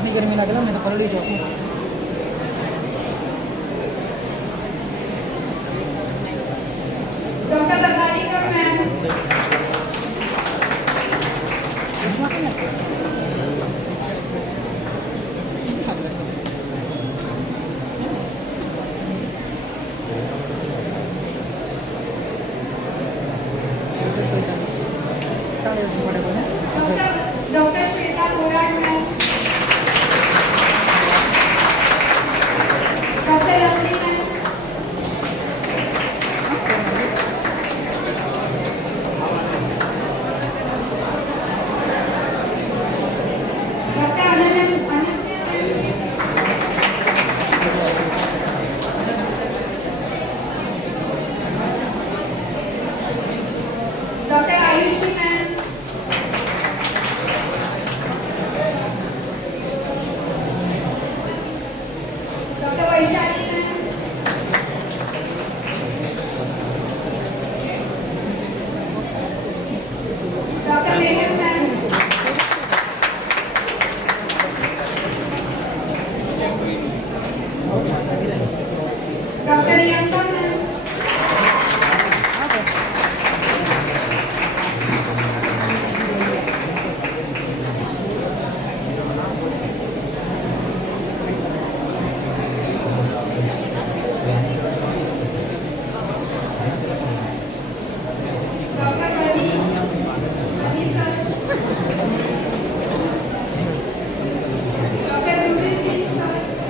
इतनी गर्मी लगेगा मैं तो पलड़ी जाऊँ doctor Lagarikar ma'am doctor Shweta Korat ma'am doctor Lovely ma'am doctor Ananya doctor Ayushi ma'am doctor Vaishali ma'am doctor Meghal ma'am doctor Riyanka ma'am doctor Mani sir doctor Ruchir Singh sir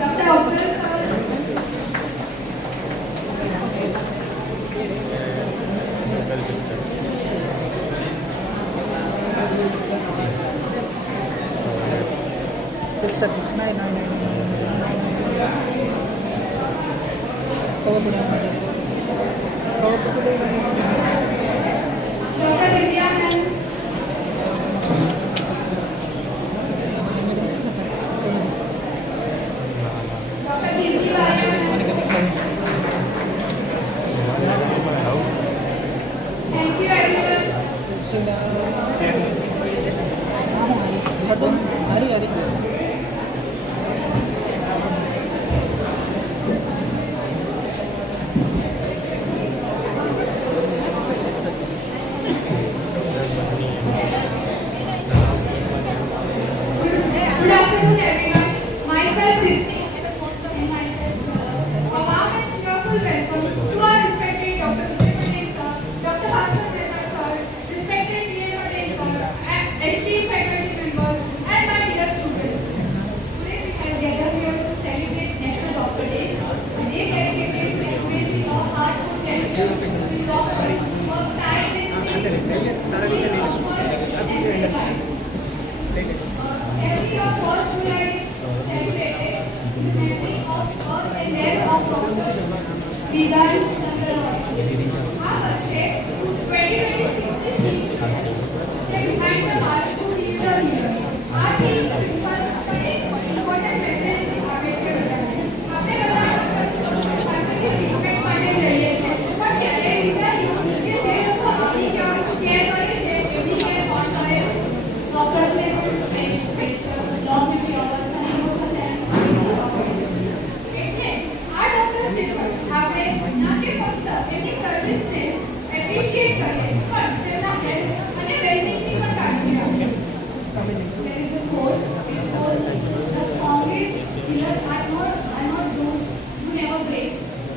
doctor Abdul sir फिक्सर नहीं नहीं नहीं कवर बढ़िया कवर तो दे doctor Divya ma'am doctor Kirti Wariya ma'am thank you everyone हरी हरी Good afternoon, everyone. Myself, Kriti, and myself, a warm and cheerful welcome to our respected Dr. Vijay Patel sir, Dr. Bhaskar Sehgal sir, respected P.A. Patel sir, and esteemed faculty members, and my dear students. Today we have gathered here to celebrate National Doctor Day, a day dedicated to embracing our hard-work chemistry. We doctors work tirelessly to keep comfort and revive. Every year, 1st July is celebrated in memory of birth and death of Dr. Vidan Chandra Roy. हाँ बच्चे 2026 से they behind the heart to heal the healer. आज ही उनका एक important message आवेश कर रहा है. आपने बताया कि treatment करने चाहिए है. पर क्या है विचार कि जे लोग अपनी care करे છે એવી care કોણ કરે? Doctors ने लॉ में भी अवस्था नहीं हो सकता है એટલે આ ડોક્ટર્સ જે આપણે ના કે ફક્ત એની સર્વિસને એપ્રિશિએટ કરીએ પણ તેમના હેલ્થ અને વેલબીંગની પણ કાળજી રાખીએ There is a quote which goes, the strongest pillars are not those who never break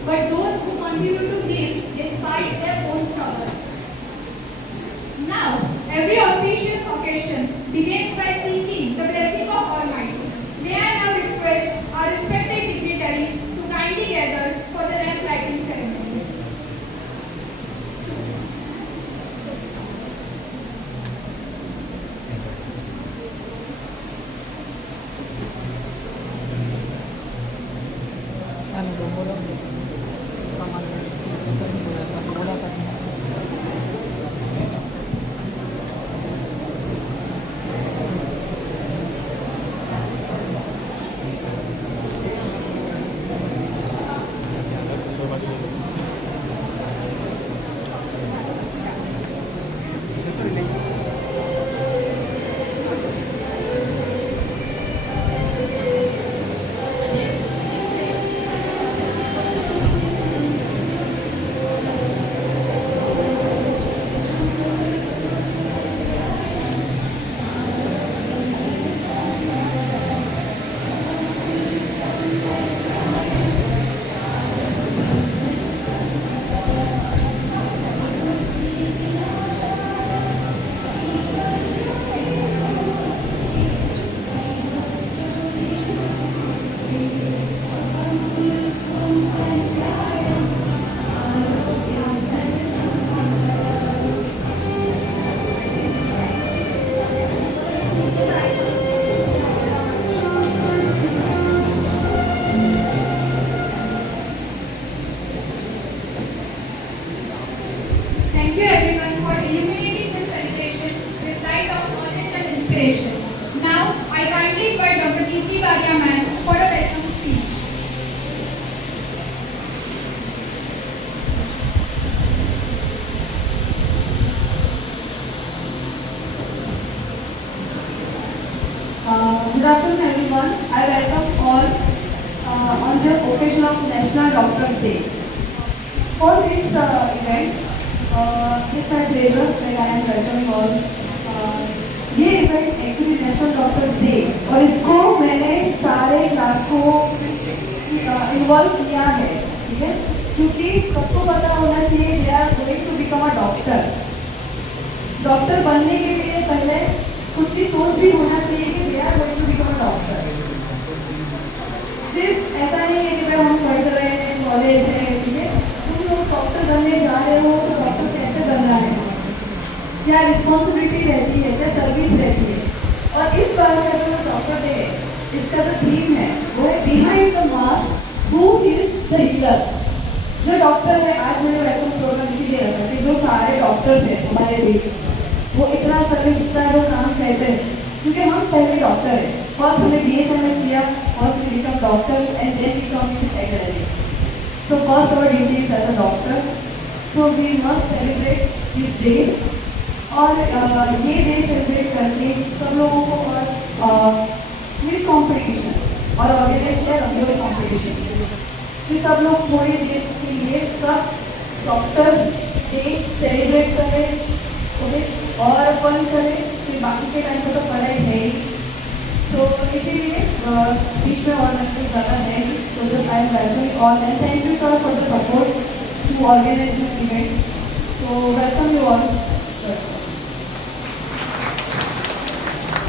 but those who continue to heal despite their own struggles. Now, every auspicious occasion begins by seeking the blessing of Almighty. May I now request our respected dignitaries to kindly gather for the lamp lighting ceremony. occasion of National Doctors Day. For this event, it's my pleasure that I am welcoming all. ये event actually national doctors day और इसको मैंने सारे class को involve किया है, ठीक है, क्योंकि सबको पता होना चाहिए they are going to become a doctor. Doctor बनने के लिए पहले खुद की सोच भी होना चाहिए कि they are going to become a doctor. सिर्फ ऐसा नहीं है कि भाई हम पढ़ रहे हैं, कॉलेज है, ठीक है, तुम लोग डॉक्टर बनने जा रहे हो तो डॉक्टर कैसे बनना है, क्या रिस्पॉन्सिबिलिटी रहती है, क्या सर्विस रहती है. और इस बार का जो डॉक्टर डे है, इसका जो थीम है वो है behind the mask who is the healer. जो डॉक्टर है, आज मैंने वेलकम प्रोग्राम इसीलिए रखा कि जो सारे डॉक्टर्स हैं हमारे देश, वो इतना सर्विस, इतना जो काम कहते हैं, क्योंकि हम पहले डॉक्टर हैं. फर्स्ट हमने BSMS किया, first we become doctor and then we come in academic. So first our duty is as a doctor, so we must celebrate this day. और ये डे सेलिब्रेट करके सब लोगों को और क्विज कॉम्पिटिशन और ऑर्गेनाइज किया रंगोली कॉम्पिटिशन कि सब लोग थोड़ी देर के लिए सब डॉक्टर डे सेलिब्रेट करें, ओके, और फन करें. फिर बाकी के टाइम पर तो पढ़ाई है ही, तो इसीलिए बीच में और कुछ ज़्यादा है. तो just I am welcoming all and thank you sir for the support to organise this event. So welcome you all.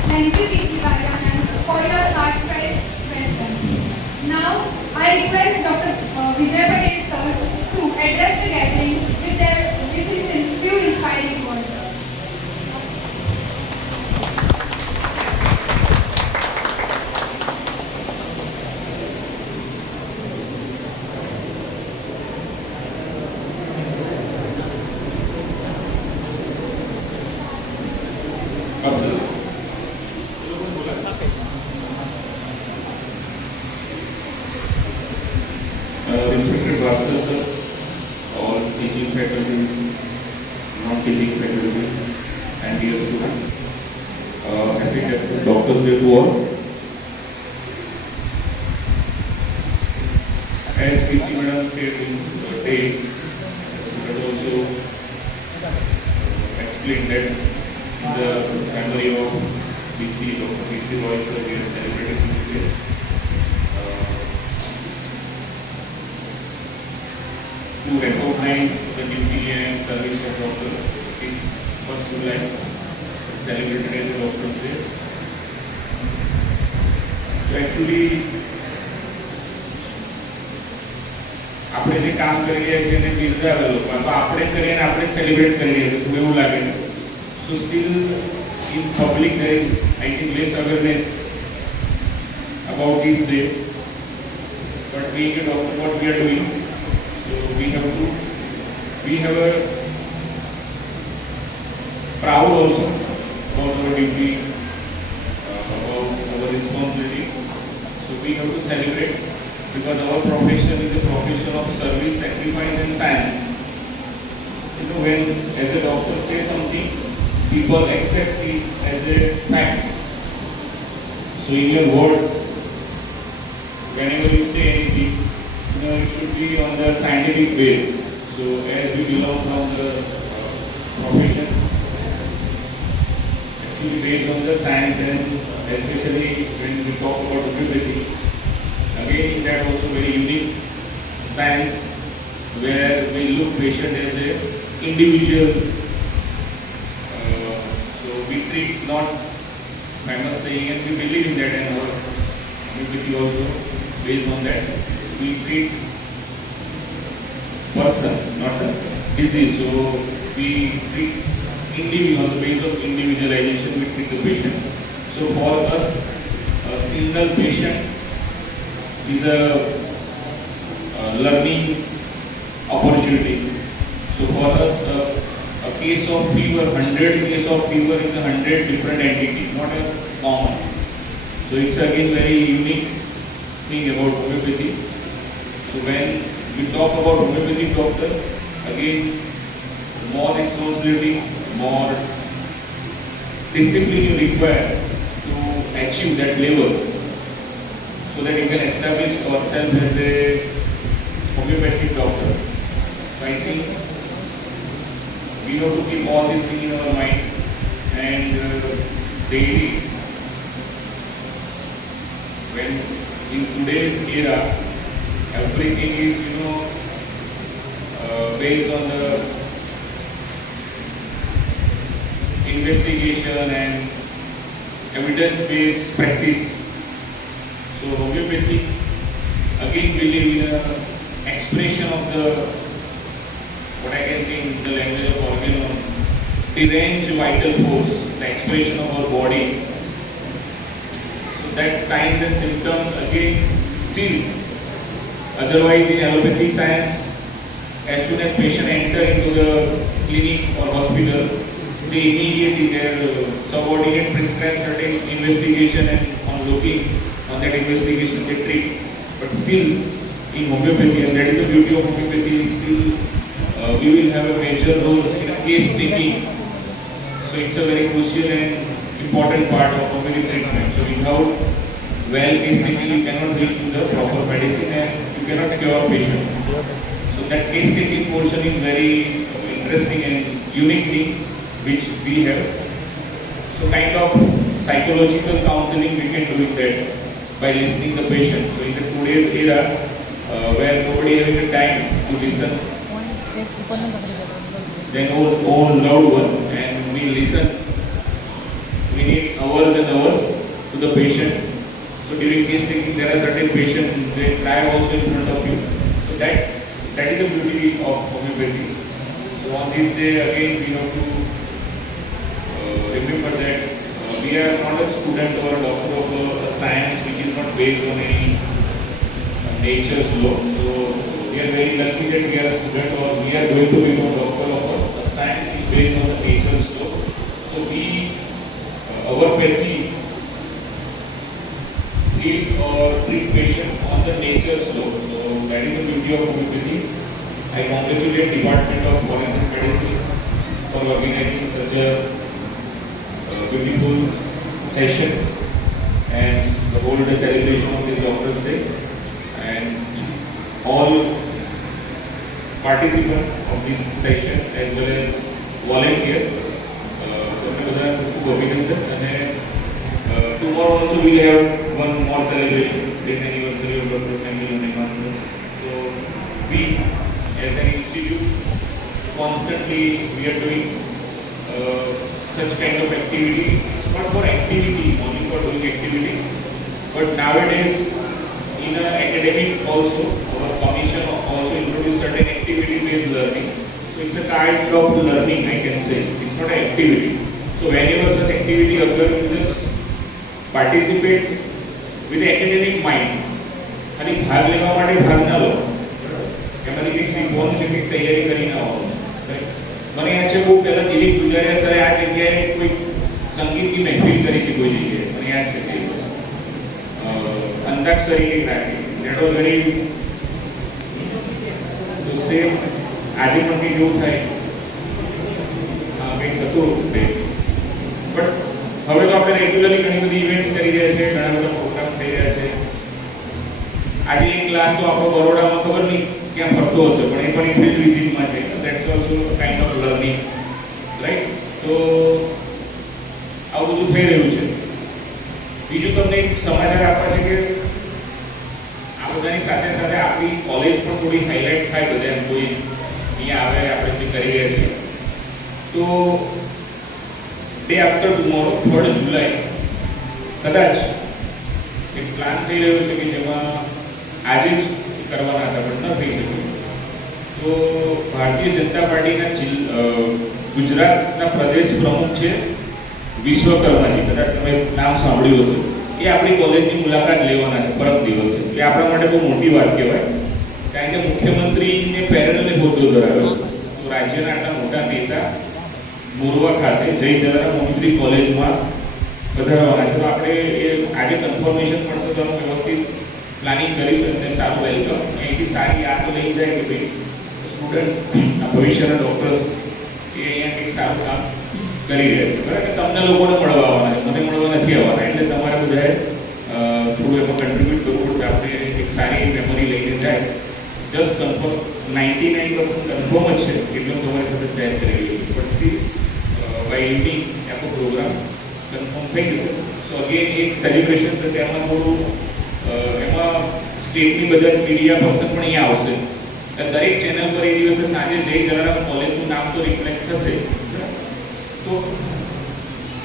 Thank you, T.G. Balanan, for your heartfelt welcome. Now, I request Dr. Vijay Patel sir to address the gathering with his few inspiring words. Respected Master sir, all teaching faculty, non-teaching faculty, and dear students, happy Doctors Day to all. As Kirti Madam said this day, but also explained that the memory of DC, Dr. DC Roy sir, we are celebrating this day. To recognize the duty and service of doctors is first July celebrated as a Doctor's Day. So actually આપણે જે કામ કરી રહ્યા છીએ એને બિરદાવે લોકો તો આપણે કરીને આપણે સેલિબ્રેટ કરી રહ્યા છીએ એવું લાગે. So still in public there is I think less awareness about this day, but being a doctor what we are doing, so we have a proud also about our duty, about our responsibility. So we have to celebrate because our profession is a profession of service, sacrifice and science. You know, when as a doctor say something, people accept it as a fact. So in your words, whenever you say anything, it should be on the scientific base. So as we belong from the profession, actually based on the science, and especially when we talk about homeopathy, again that also very unique science where we look patient as a individual. So we treat not famous saying, and we believe in that, and our homeopathy also based on that. We treat person, not a disease. So we treat individual on the basis of individualization. We treat the patient. So for us, a single patient is a learning opportunity. So for us, a case of fever, 100 case of fever is 100 different entities, not a common. So it's again very unique thing about homeopathy. So when we talk about homeopathic doctor, again more responsibility, more discipline you require to achieve that level. so that you can establish ourselves as a homeopathic doctor. So I think we have to keep all these things in our mind and daily, when in today's era, everything is, based on the investigation and evidence-based practice. So homeopathy again believe in a expression of the, what I can say in the language of organon, deranged vital force, the expression of our body. So that signs and symptoms again still, otherwise in allopathic science, as soon as patient enter into the clinic or hospital, they immediately their subordinate prescribe certain investigation and on looking on that investigation they treat. But still in homeopathy, and that is the beauty of homeopathy, is still we will have a major role in case taking. So it's a very crucial and important part of homeopathy treatment. So without well case taking, you cannot reach to the proper medicine and you cannot cure patient. So that case taking portion is very interesting and unique thing which we have. So kind of psychological counseling we can do with that by listening the patient. So in the today's era where nobody having the time to listen their own loved one, and we listen, we need hours and hours to the patient. So during case taking there are certain patients they cry also in front of you. So that is the beauty of homeopathy. So on this day again we have to remember that we are not a student or a doctor of a science which is not based on any nature's law. So we are very lucky that we are a student or we are going to become a doctor of a science which is based on the nature's law. So we, our pathy treats or treat patient on the nature's law. So that is the beauty of homeopathy. I congratulate Department of Forensic Medicine for organizing such a beautiful session and the whole day celebration of this Doctor's Day, and all participants of this session as well as volunteers. Tomorrow also we have one more celebration, 10th anniversary of Dr. Samuel Hnumanth. So we as an institute constantly we are doing such kind of activity. It's not for activity, only for doing activity, but nowadays in academic also, our commission also introduce certain activity-based learning. So it's a kind of learning, I can say. It's not an activity. So whenever such activity occurs, you just participate with the academic mind. અને ભાગ લેવા માટે ભાગ ના લો, એમાંથી કંઈક શીખવાનું છે, કંઈક તૈયારી કરીને આવો. મને યાદ છે બહુ પહેલા દિલીપ ગુજારિયા સરે આ જગ્યાએ કોઈ સંગીતની મહેફિલ કરી હતી કોઈ જગ્યાએ, મને યાદ છે તે અંતાક્ષરી કંઈક રાખી. That was very same. આજે પણ કંઈક એવું થાય કંઈક થતું તે. બટ હવે તો આપણે રેગ્યુલરલી ઘણી બધી ઇવેન્ટ્સ કરી રહ્યા છે, ઘણા બધા પ્રોગ્રામ થઈ રહ્યા છે. આજે એક ક્લાસ તો આપણો બરોડામાં ખબર નહીં ક્યાં ફરતો હશે, પણ એ પણ એક ફિલ્ડ વિઝિટમાં છે. That's also kind of learning, right? તો આવું બધું થઈ રહ્યું છે. બીજું તમને એક સમાચાર આપવા છે કે આ બધાની સાથે સાથે આપણી કોલેજ પણ થોડી હાઇલાઇટ થાય, બધા એમ કોઈ અહીંયા આવે આપણે જે કરી રહ્યા છીએ. તો ડે આફ્ટર ટુમોરો 3rd જુલાઈ કદાચ એક પ્લાન થઈ રહ્યો છે કે જેમાં આજે જ કરવાના હતા પણ ન થઈ શક્યું. તો ભારતીય જનતા પાર્ટીના ગુજરાતના પ્રદેશ પ્રમુખ છે વિશ્વકર્માજી, કદાચ તમે નામ સાંભળ્યું હશે. એ આપણી કોલેજની મુલાકાત લેવાના છે પરમ દિવસે. એ આપણા માટે બહુ મોટી વાત કહેવાય, કારણ કે મુખ્યમંત્રીને પેરેલલે હોદ્દો ધરાવ્યો છે. તો રાજ્યના આટલા મોટા નેતા મોરવા ખાતે જય જલારામ મોનિટરી કોલેજમાં વધારવાના છે. તો આપણે એ આજે કન્ફર્મેશન મળશે તો અમે વ્યવસ્થિત પ્લાનિંગ કરીશું અને સારું વેલકમ. અહીંથી સારી યાદ લઈ જાય કે ભાઈ સ્ટુડન્ટ ભવિષ્યના ડૉક્ટર્સ એ અહીંયા કંઈક સારું કામ કરી રહ્યા છે. બરાબર? તમને લોકોને મળવા આવવાના છે, મને મળવા નથી આવવાના. એટલે તમારે બધાએ થોડું એમાં કન્ટ્રીબ્યુટ કરવું પડશે. આપણે એક સારી મેમરી લઈને જાય. જસ્ટ કન્ફર્મ 99% કન્ફર્મ જ છે એટલું તમારી સાથે શેર કરી રહ્યું છું. પણ સ્ટીલ બાય ઇવનિંગ આખો પ્રોગ્રામ કન્ફર્મ થઈ જશે. સો અગેન એક સેલિબ્રેશન થશે. એમાં થોડું એમાં સ્ટેટની બધા મીડિયા પર્સન પણ અહીંયા આવશે. દરેક ચેનલ પર એ દિવસે સાંજે જય જલારામ કોલેજનું નામ તો રિફ્લેક્ટ થશે. તો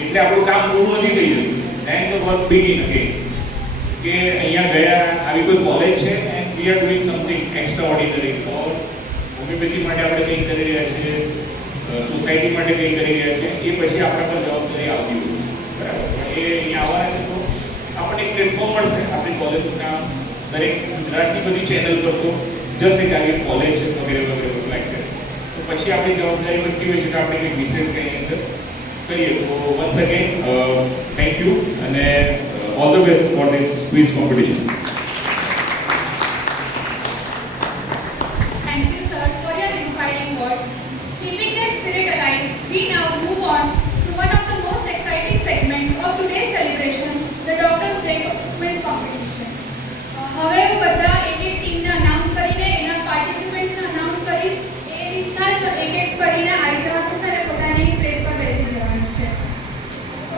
એટલે આપણું કામ પૂરું નથી થઈ જતું. Then the work begin again. કે અહીંયા ગયા આવી કોઈ કોલેજ છે and we are doing something extraordinary. For homeopathy માટે આપણે કંઈ કરી રહ્યા છીએ, સોસાયટી માટે કંઈ કરી રહ્યા છીએ, એ પછી આપણા પર જવાબદારી આવતી હોય. બરાબર. એ અહીંયા આવવાના છે તો આપણને એક પ્લેટફોર્મ મળશે. આપણી કોલેજનું નામ દરેક ગુજરાતની બધી ચેનલ પર તો જશે કે આવી કોલેજ છે વગેરે વગેરે લાઈક દેટ. તો પછી આપણી જવાબદારી બનતી હોય છે કે આપણે કંઈક વિશેષ કંઈ અંદર કરીએ. તો વન્સ અગેન થેન્ક યુ અને all the best for this quiz competition. Thank you, sir, for your inspiring words. Keeping that spirit alive, we now move on to one of the most exciting segments of today's celebration, the Doctor's Day Quiz Competition. હવે હું બધા એક ટીમને announce કરીને એના પાર્ટિસિપન્ટ્સને announce કરીશ. એ રીતના જ એક કરીને આવી જવાનું છે અને પોતાની પ્લેસ પર બેસી જવાનું છે.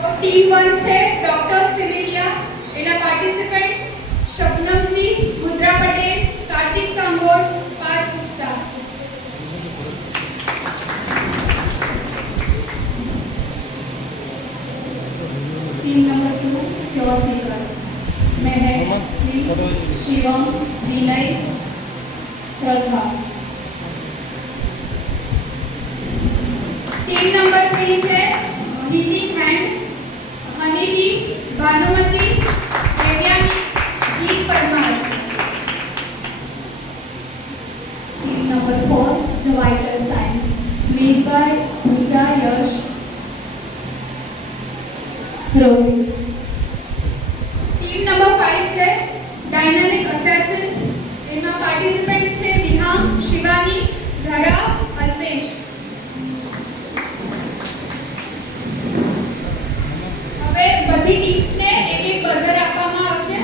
તો ટીમ 1 છે ડોક્ટર સિમિલિયા. એના પાર્ટિસિપન્ટ્સ શબનમજી, Mudra Patel, Kartik Sambhol, Parth Gupta. Team number 2 pure fever. Mahek, Shivam, Vinay, Pratha. Team number 3 છે હીલિંગ હેન્ડ. હનીજી, Bhanumati, Devyani, Jeet Parmar. Team number 4 the vital science. મીરભાઈ, પૂજા, યશ, રોહિત. ટીમ નંબર 5 છે ડાયનામિક અસેસન. એમાં પાર્ટિસિપન્ટ્સ છે વિહામ, શિવાની, ધરા, અલ્પેશ. હવે બધી ટીમ્સને એક એક બઝર આપવામાં આવશે.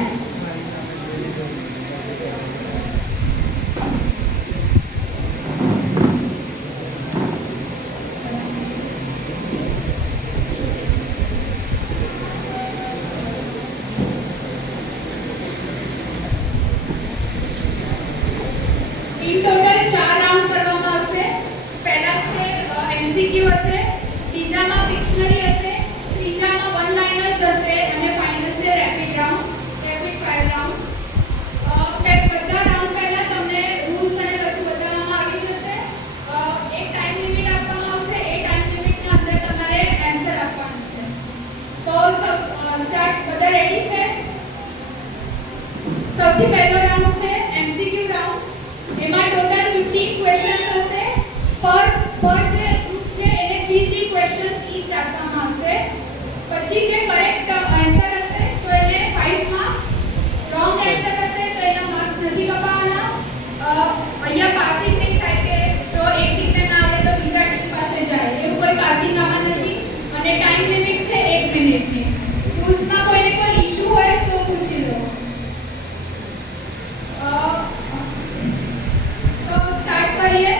ટીમ ટોટલ 4 રાઉન્ડ કરવામાં આવશે. પહેલા છે એમસીક્યુ હશે, બીજામાં ડિક્શનરી હશે, ત્રીજામાં વન લાઇનર્સ હશે અને ફાઇનલ છે rapid round, rapid fire round. બધા રાઉન્ડ પહેલા તમને રૂલ્સ અને બધું બતાવવામાં આવી જશે. એક ટાઈમ લિમિટ આપવામાં આવશે. એ ટાઈમ લિમિટના અંદર તમારે આન્સર આપવાનું છે. તો સ્ટાર્ટ. બધા રેડી છે? સૌથી પહેલો રાઉન્ડ છે એમસીક્યુ રાઉન્ડ. એમાં ટોટલ 15 ક્વેશ્ચન્સ હશે. પર જે ગ્રુપ છે એને 3 ક્વેશ્ચન્સ ઈચ આપવામાં આવશે. પછી જે કરેક્ટ આન્સર હશે તો એને 5 માર્ક્સ, રોંગ આન્સર હશે તો એના માર્ક્સ નથી કપાવવાના. અહીંયા પાસિંગ નહીં થાય કે જો એક ટીમને ના આવે તો બીજા ટીમ પાસે જાય, એવું કોઈ પાસિંગ આવવાનું નથી. અને ટાઈમ લિમિટ છે 1 મિનિટની. રૂલ્સમાં કોઈને કોઈ ઇશ્યુ હોય તો પૂછી લો. તો સ્ટાર્ટ કરીએ.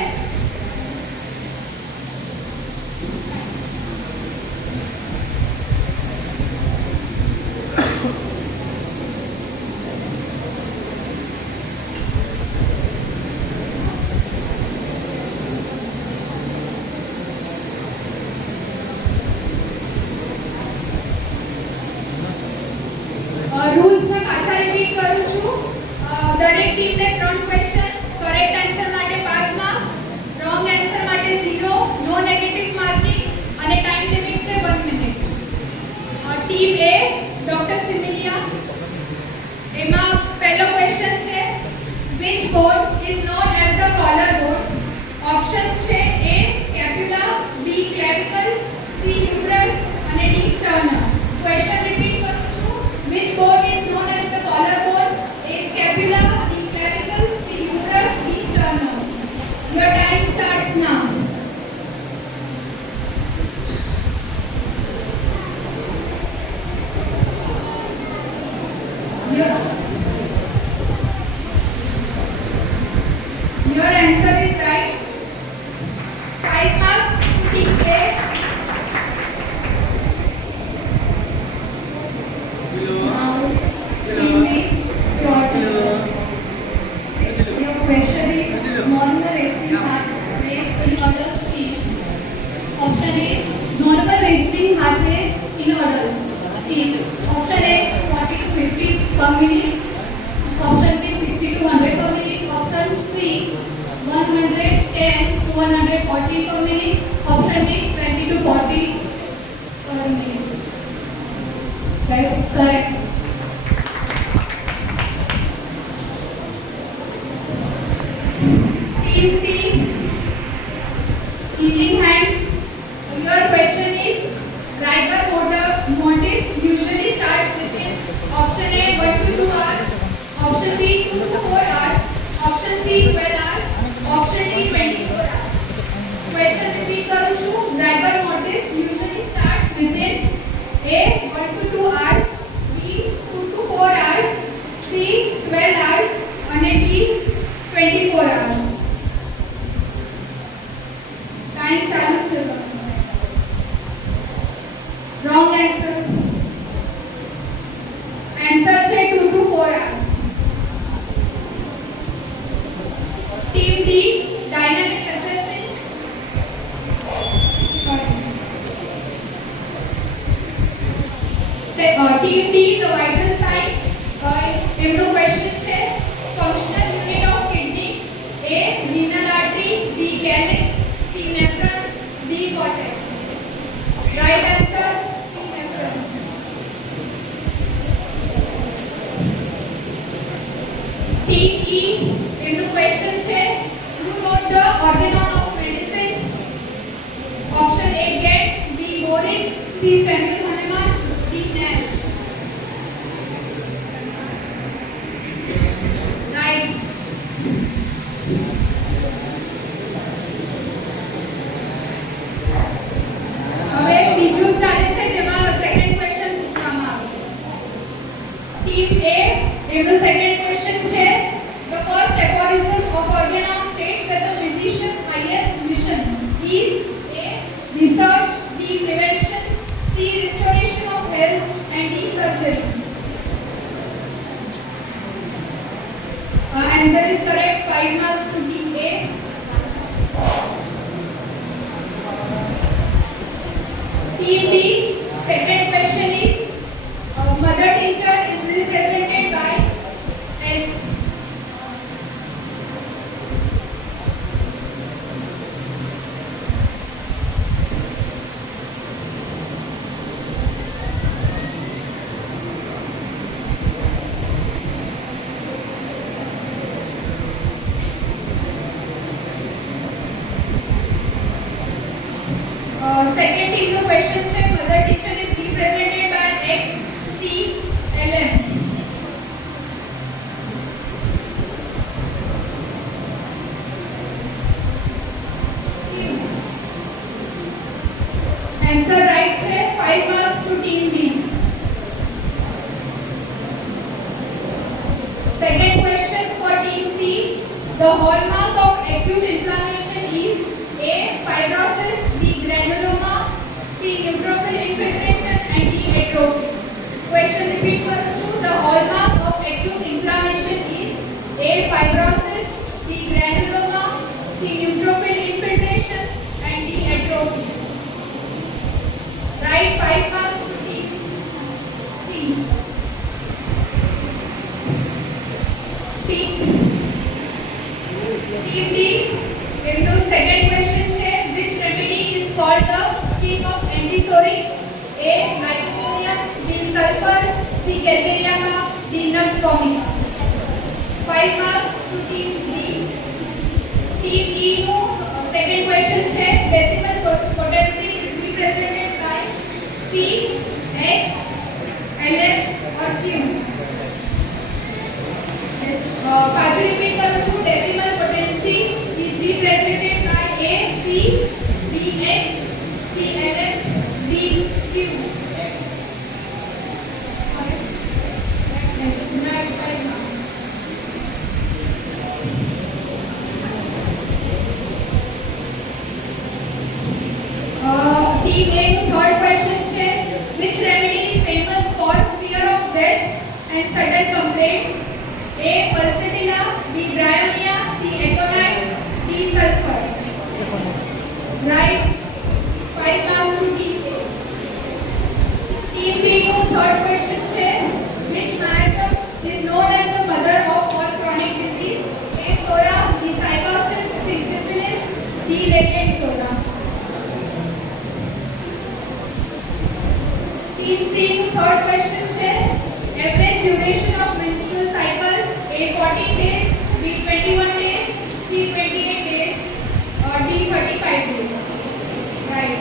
રૂલ્સ મેં પાછા રિપીટ કરું છું. દરેક ટીમને 3 ક્વેશ્ચન, કરેક્ટ આન્સર માટે 5 માર્ક્સ, રોંગ આન્સર માટે 0, નો નેગેટિવ માર્કિંગ અને ટાઈમ લિમિટ છે 1 મિનિટ. ટીમ એ ડોક્ટર સિમિલિયા. એમાં પહેલો ક્વેશ્ચન છે which bone is known as the collar bone? Options છે A scapula, B clavicle, C humerus અને D sternum. ક્વેશ્ચન રિપીટ કરું છું. Which bone is known as the collar bone? A scapula, B clavicle, C 12 hours. Option D 24 hours. Question repeat करूँ છું. Rigor mortis usually starts within A 1 to 2 hours, B 2 to 4 hours, C 12 hours અને D 24 hours. Time ચાલુ છે. Wrong answer. Answer છે 2 to 4 hours. Team D dynamic assessing. Team D the vital sign. એમનો question છે functional unit of kidney. A renal artery, B calyx, C nephron, D cortex. Right answer C nephron. Team E એમનો question છે you note the organon of medicines. Option A get, B Boring, C Samuel Hahnemann, D Nash. Right. હવે બીજું ચાલે છે જેમાં second question પૂછવામાં આવે. Team A એમનો સેકન્ડ ક્વેશ્ચન છે the first aphorism of Organon states that the physician's highest mission is A research, B prevention, C restoration of health and D surgery. Answer is correct. 5 marks to team A. Team B second question is mother nature is represented by L. Second team no question છે mother teacher is represented by X, C, LM. Answer right છે 5 marks to team B. Second question for team C. The hallmark of acute inflammation is A fibrosis, B granuloma, C neutrophil infiltration and D atrophy. Question repeat करूँ છું. The hallmark of acute inflammation is A fibrosis, B granuloma, C neutrophil infiltration and D atrophy. Right 5 marks to team C. Team D into second question છે which remedy is called the king of antisorics? A lycopodium, B sulfur, C calcareana, D nux vomica. 5 marks to team D. Team E નું second question છે decimal potency is represented by C, X, LF or Q. પાછું repeat કરું છું. decimal potency is represented by A, C, B, X, C, LF, D, Q. Team A third question છે which remedy is famous for fear of death and sudden complaints? A pulsatilla, B bryonia, C aconite, D sulfur. Right 5 marks to team A. Team B નું third question છે which mechanism is known as the mother of all chronic disease? A sora, B psychosis, C syphilis, D latent sora. Team C third question છે average duration of menstrual cycle. A 14 days, B 21 days, C 28 days or D 35 days. Right.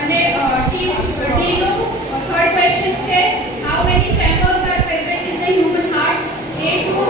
અને team D નું third question છે how many chambers are present in the human heart? A 2,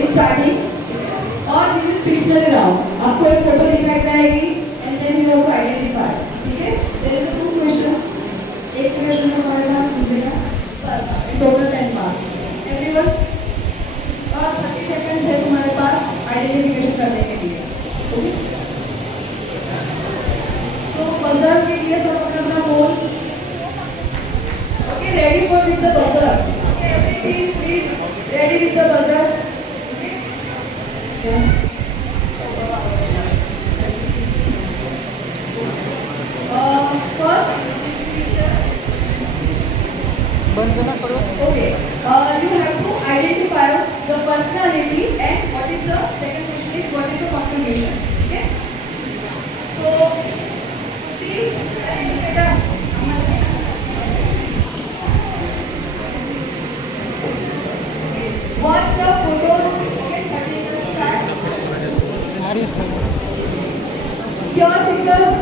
is starting. और this is Pictionary round. आपको एक photo दिखाई जाएगी and then you have to identify. ठीक है? There is a 2 question. एक क्वेश्चन का हमारा दूसरे का बस टोटल 10 मार्क्स. Everyone और 30 सेकंड है तुम्हारे पास आइडेंटिफिकेशन करने के लिए. ओके? तो बजर के लिए तो अपना बोल. Okay, ready for with the buzzer. Okay, please ready with the buzzer. Okay. Yeah. First picture. बंद करना पड़ो. Okay. You have to identify the personality and what is the second question is what is the contribution. Okay. So see, better. Watch the photos. Okay, 30 minutes start. आ रही है. Your fingers.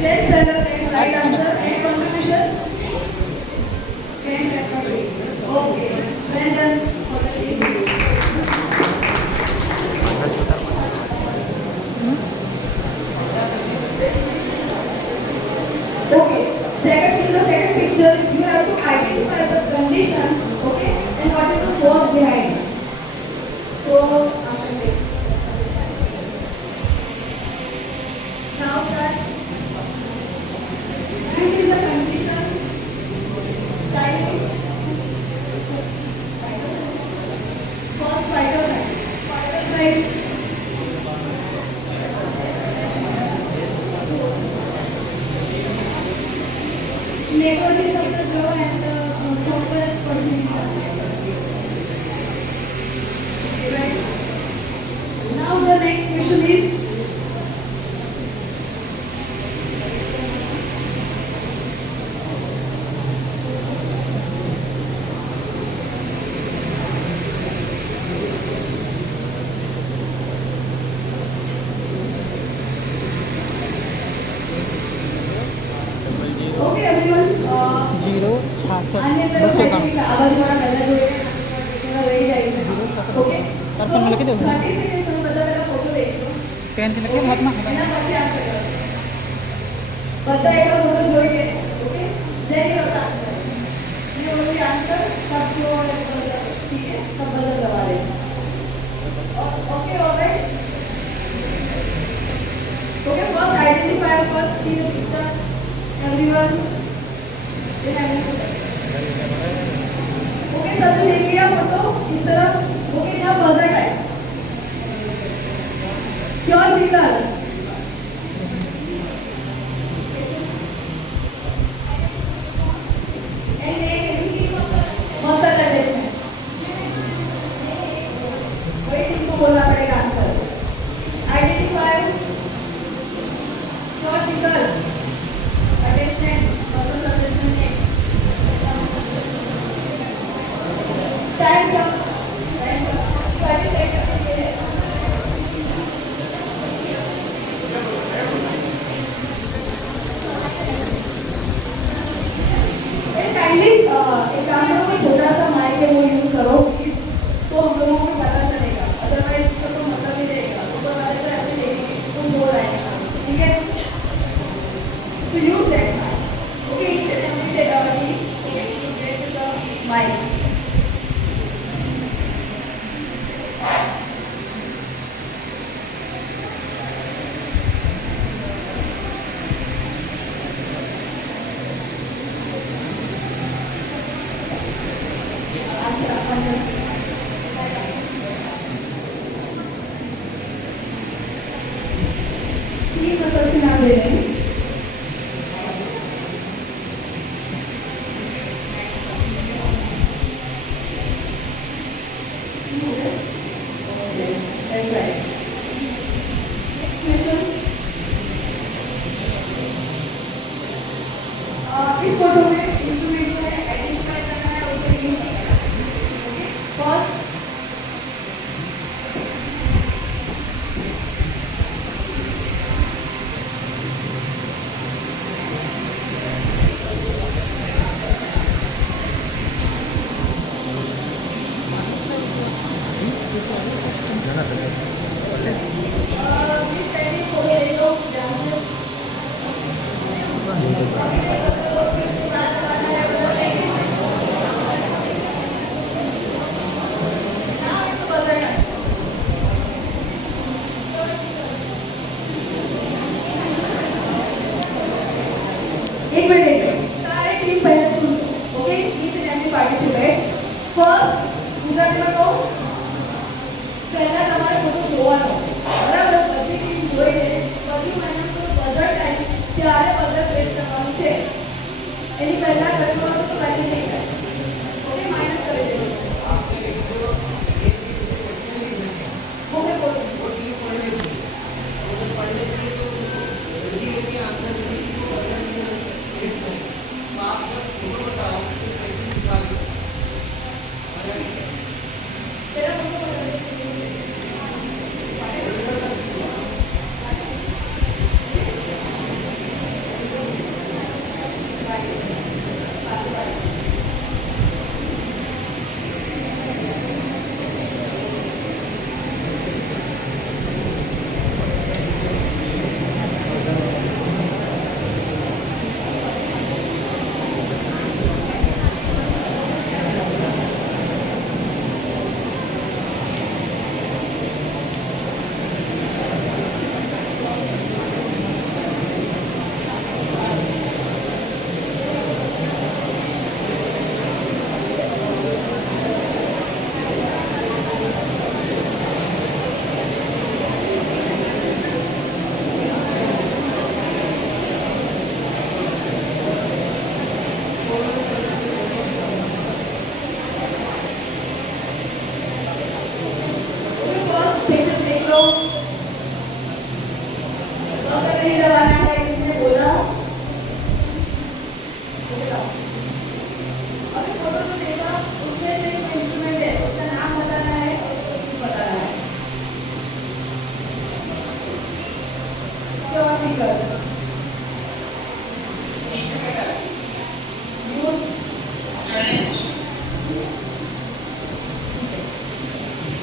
Then celebrate right answer and contribution. Can complete. Okay. Well done for the team. Okay. In the second picture, you have to identify the condition, okay, and what is the cause behind it. So, now start. This is the condition. Time. First vital sign. Vital sign. Nepotism of the grow and proper coordination. Right. Now the next question is okay everyone. 0 66 अन्य 291. आवाज थोड़ा गलत हो थोड़ा रह जाएगा. Okay. तब तक लगे दो. 30 सेकंड में मतलब मेरा फोटो देख लो. पेन से लगे हाथ में. એના પછી આન્સર કરો. બધા એનો ફોટો જોઈ લે. Okay. then you have to answer. ये ओनली आंसर सब जो ठीक है सब बदल दबा दे. Okay alright. Okay first identify first see the picture everyone. Okay सब देख लिया फोटो इस तरफ. Okay now buzzer type. Your finger. muscle attachment. वही चीज को बोलना पड़ेगा answer. Identify your finger. Attachment. Muscle attachment. Stand up. Stand up. Kindly एक काम करो कोई छोटा सा माइक है वो यूज करो प्लीज. तो हम लोगों को पता चलेगा. अदरवाइज तो मतलब नहीं रहेगा. ऊपर वाले तो ऐसे देखेंगे कुछ हो रहा है. ठीक है. तो use that mic. Okay mic. तीन मसल से नाम दे रहे हैं. That's right. Question. इस फोटो में इंस्ट्रूमेंट जो है आइडेंटिफाई करना है उसको यूज करना है. ओके फर्स्ट एक मिनट सारे टीम पहले सुन ओके इस एनर्जी पार्टिसिपेट फर्स्ट ગુજરાતીમાં કહો પહેલા તમારે ફોટો જોવાનો બરાબર બધી ટીમ જોઈ લે પછી મને બજેટ ટાઈમ ત્યારે બજેટ વેસ્ટ કરવાનું છે એની પહેલા કરવાનું તો વેલ્યુ નહીં થાય ઓકે માઈનસ કરી દેજો okay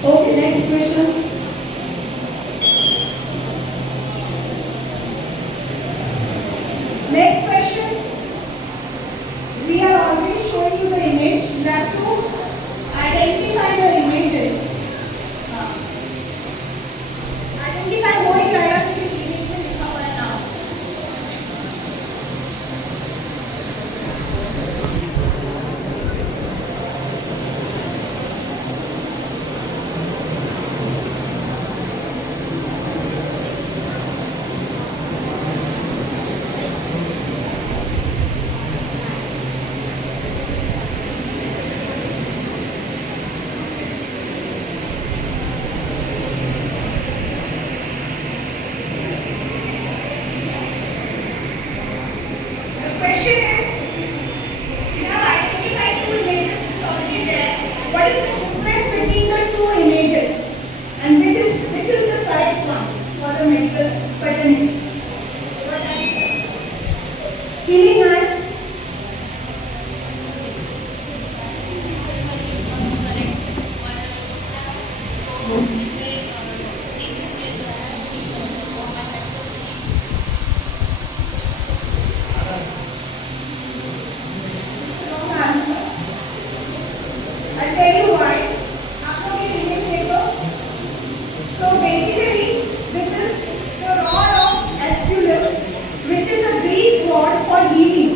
Okay, next question. Next question. We are already showing you the image. You have to identify the images. Identify वो ही जाएगा कि किस image में लिखा हुआ है नाम. Question is, you have identified two images already there. What is the difference between the two images, and which is the correct one for the medical fraternity? What answer? Healing hands. Wrong answer. I'll tell you why. आप लोग ये image देखो. So basically, this is the rod of Aeschylus, which is a Greek word for healing.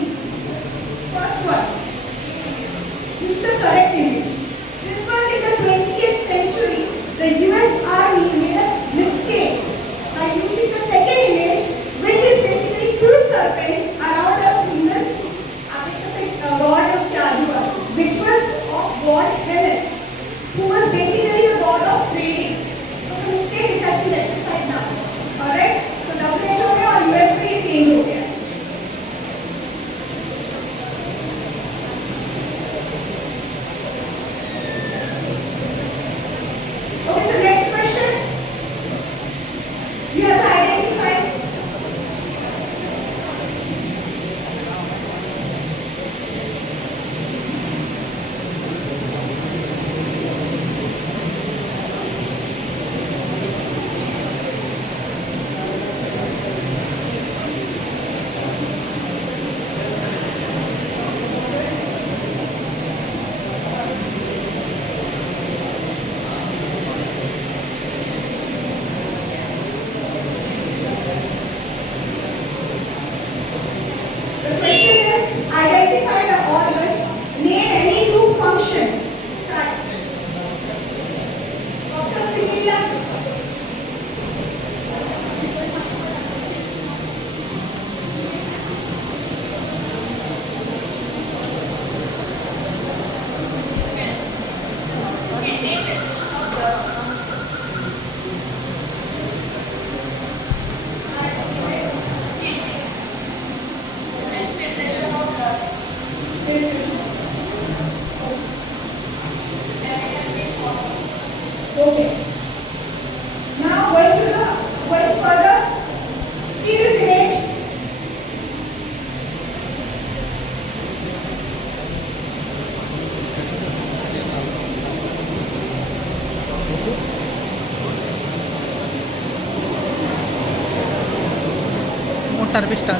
Identify the organ. Name any group function. Start. Dr. Similia. Okay. Now going further. See this image. Motor piston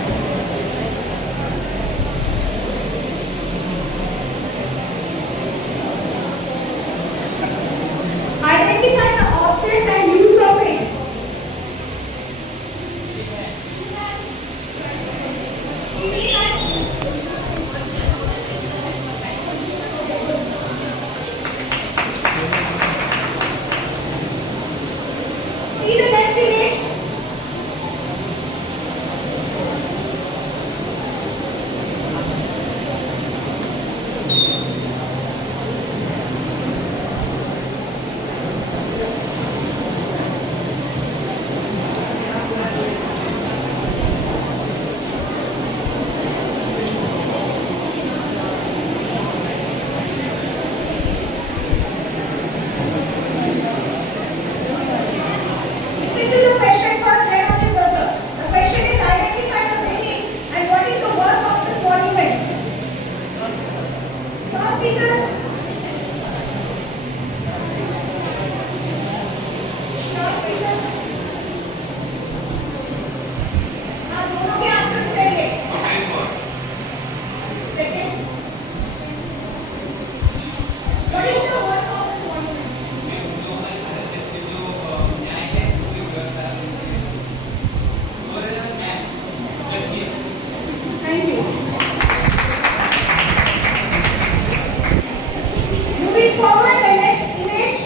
Identify the object and use of it. See the next image. Listen to the question first, then on the cursor. The question is identify the meaning and what is the work of this monument. Class speakers. Class speakers. Now दोनों के answers चाहिए. Second. What is the work of this monument? Thank you. Moving forward, the next image.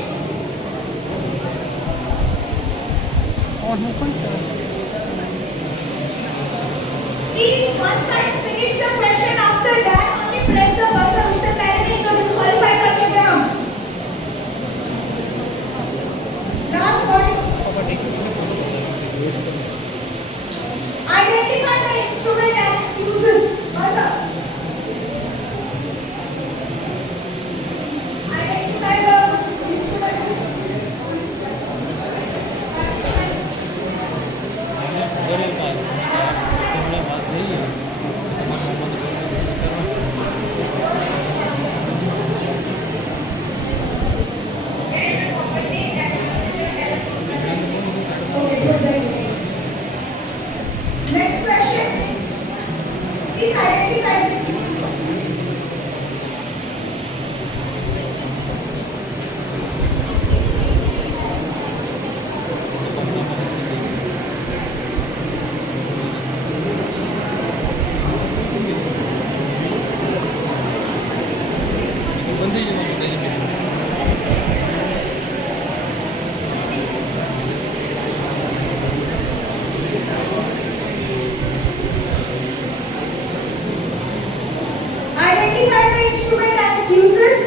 और हूँ कौन Please, once I finish the question, after that only press the button. उससे पहले नहीं तो disqualify कर देते हम. Last point. Identify the instrument and its uses. Mother. Identify the instrument. Okay, good, very good. Next question. Please identify this. Identify the instrument and its uses.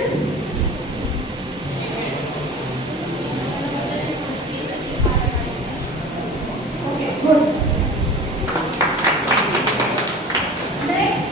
Okay, good. Next.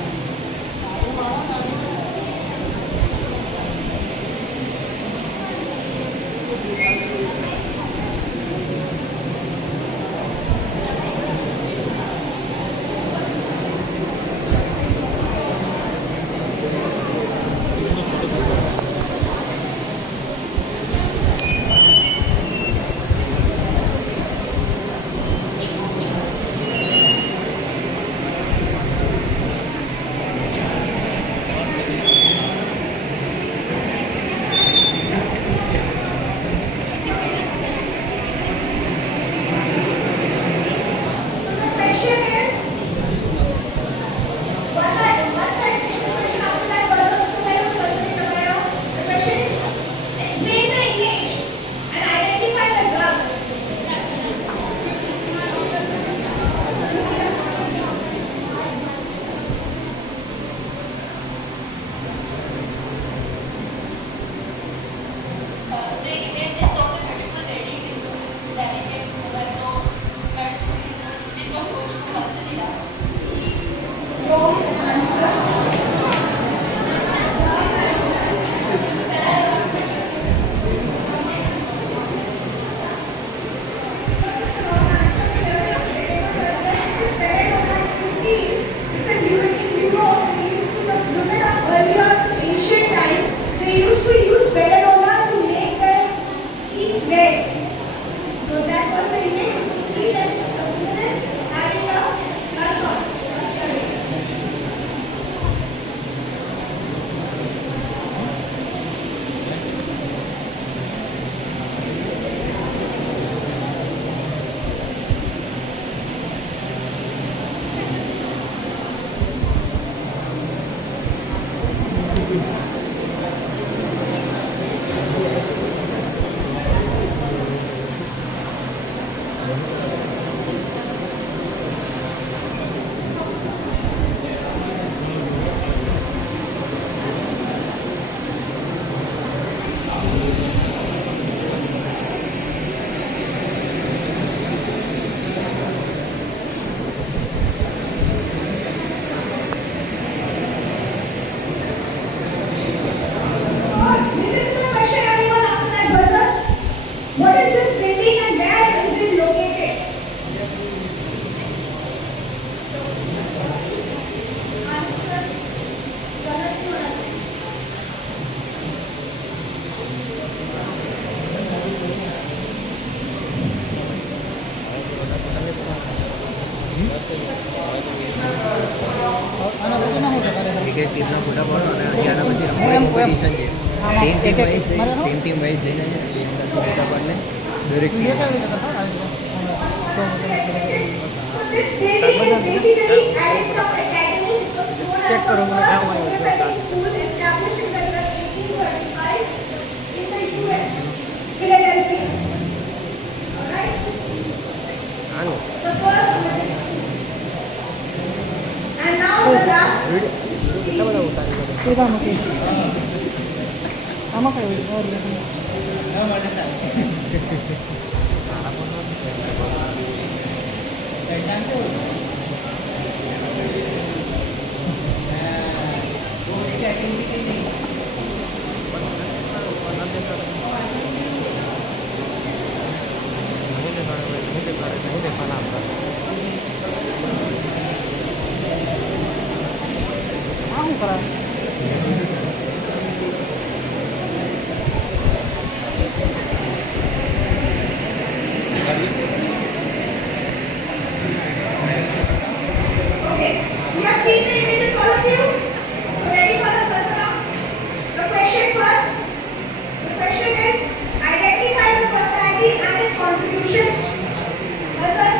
એક એક ટીમના ફોટા પાડો અને હજી આના પછી રમવાની કોમ્પિટિશન છે. ટીમ વાઇઝ જઈને છે એ અંદર ફોટા પાડીને દરેક વિડીયો ચાલુ છે તો This building is basically added from academy to school Check करो मैं क्या हुआ है independent school established in the year 1835 in the US, Philadelphia. Alright? આનું The first one. And now the last. કેટલા બધા ઉતારી શકો. सीधा मुझे आमा का वीडियो और नहीं देखा ना आपका. हाँ हूँ करा Okay. You have seen the images, all of you? So ready for the first round? The question first. The question is, identify the personality and its contribution. Yes, sir?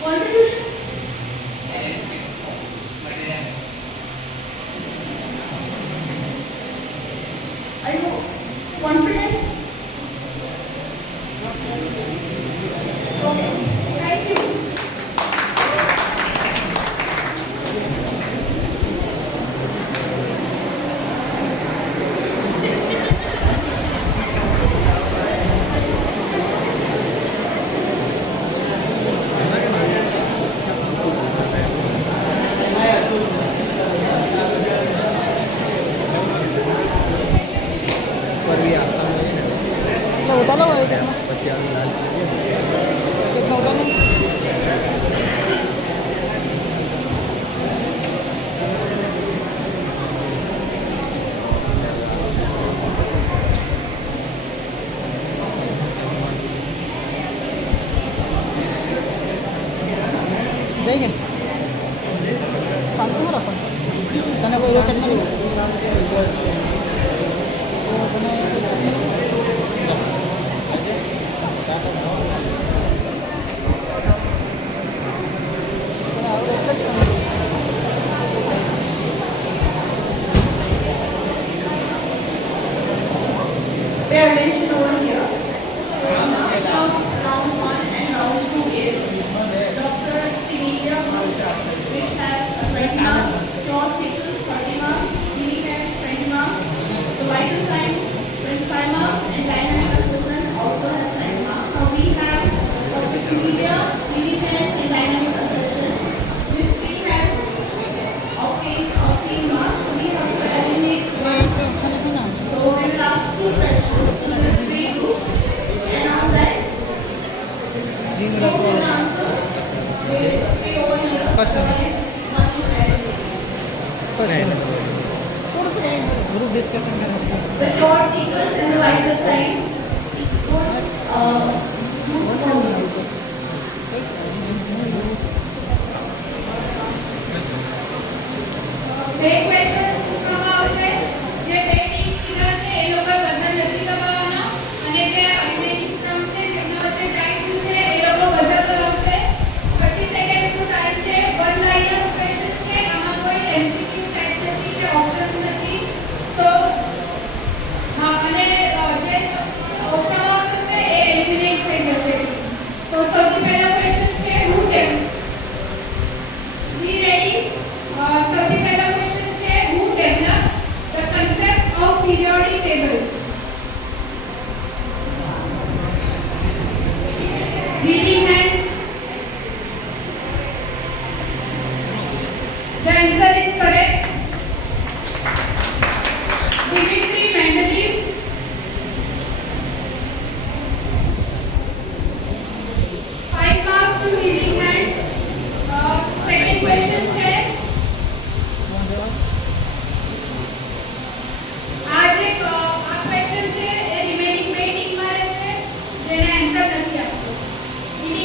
Contribution. Are you confident? Okay. Thank you. પર બી આપતા હોય ને એટલે ઉતારો હોય કેટલા પછી આ લાલ ઉતારો જઈ ગયા શાંતિમાં રાખો તને કોઈ રોકેટ નથી તને Pay attention over here. Round 1 and round 2 is Dr. Similia Malta, which has 20 marks, cross sections 30 marks, mini test 20 marks, the vital sign 25 marks, and dynamic assessment also has 10 marks. Now we have Dr. Similia, mini test, and dynamic assessment. This team has obtained marks. So we have to eliminate so we will ask 2 questions to the 3 groups, and on that, those who will answer will stay over here. Question. Otherwise, one will add. Group discussion करना The short sequence and the vital sign બે question પૂછવામાં આવશે જે બે team leader છે એ લોકોએ buzzer નથી લગાવવાના અને જે રિમેનિંગ સ્ટમ્પ છે જેમના વચ્ચે ટાઈમ છે એ લોકો બઝર લગાવશે 30 સેકન્ડ્સનો ટાઈમ છે વન લાઇનર ક્વેશ્ચન છે આમાં કોઈ એમસીક્યુ ટાઈપ નથી કે ઓપ્શન્સ નથી તો હા અને જે ઓછા માર્ક્સ હશે એ એલિમિનેટ થઈ જશે તો સૌથી પહેલો ક્વેશ્ચન છે who came? We ready? સૌથી પહેલો ક્વેશ્ચન છે who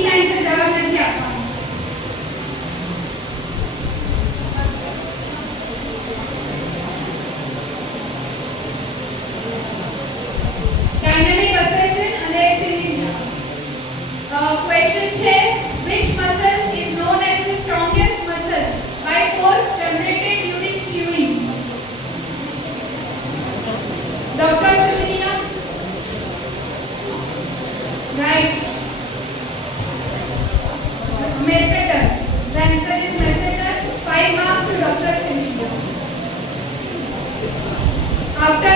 હેન્ડ્સ જવાબ નથી આપવાનો. ડાયનામિક અસેસમેન્ટ અને સિલિન્ડર. ક્વેશ્ચન છે which muscle is known as the strongest muscle by force generated during chewing? Dr. Similia? Right. Masseter. The answer is masseter. 5 marks to Dr. Similia. After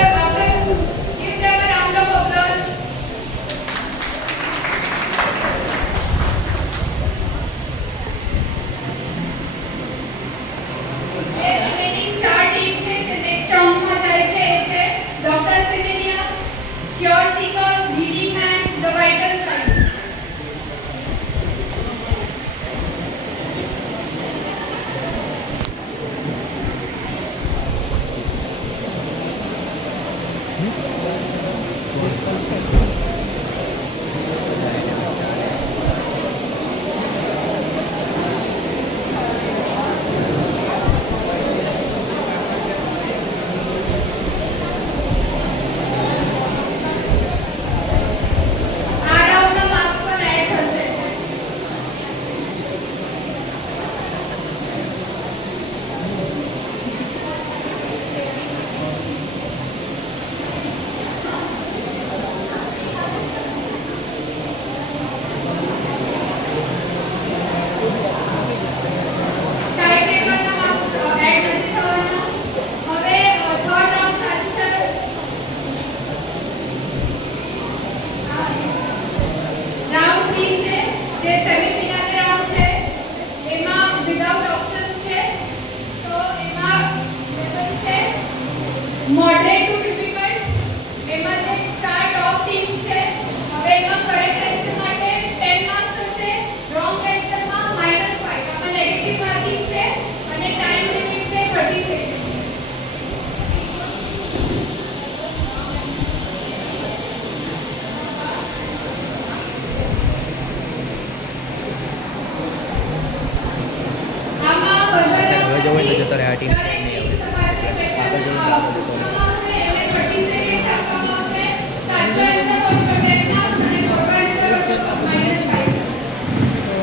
give them a round of applause. જે remaining 4 ટીમ છે જે next રાઉન્ડમાં જાય છે એ છે doctor Similia, cure seekers, healing hand, the vital sign. આ રાઉન્ડના માર્ક્સ પણ એડ થશે. ટાઈબ્રેકરના માર્ક્સ એડ નથી થવાના. હવે થર્ડ રાઉન્ડ ચાલુ છે. રાઉન્ડ 3 છે જે સેમીફાઇનલ રાઉન્ડ છે. એમાં વિધાઉટ ઓપ્શન્સ છે. તો એમાં લેવલ છે મોડરેટ ટુ ડિફિકલ્ટ. એમાં જે 4 ટોપ ટીમ્સ છે. હવે એમાં કરેક્ટ આન્સર માટે 10 માર્ક્સ હશે. રોંગ આન્સરમાં -5. આમાં નેગેટિવ માર્કિંગ છે અને ટાઈમ લિમિટ છે 30 સેકન્ડ. આમાં સાહેબ, હવે જવું હોય તો જતો રહે. આ ટીમ દરેક નહીં ટીમ તમારે આવે. જે આગળ જવું તો આગળ જતો રહે. question આવશે એને 30 સેકન્ડ આપવામાં આવશે. સાચો આન્સર હોય તો 10 માર્ક્સ અને ખોટો આન્સર હોય તો -5.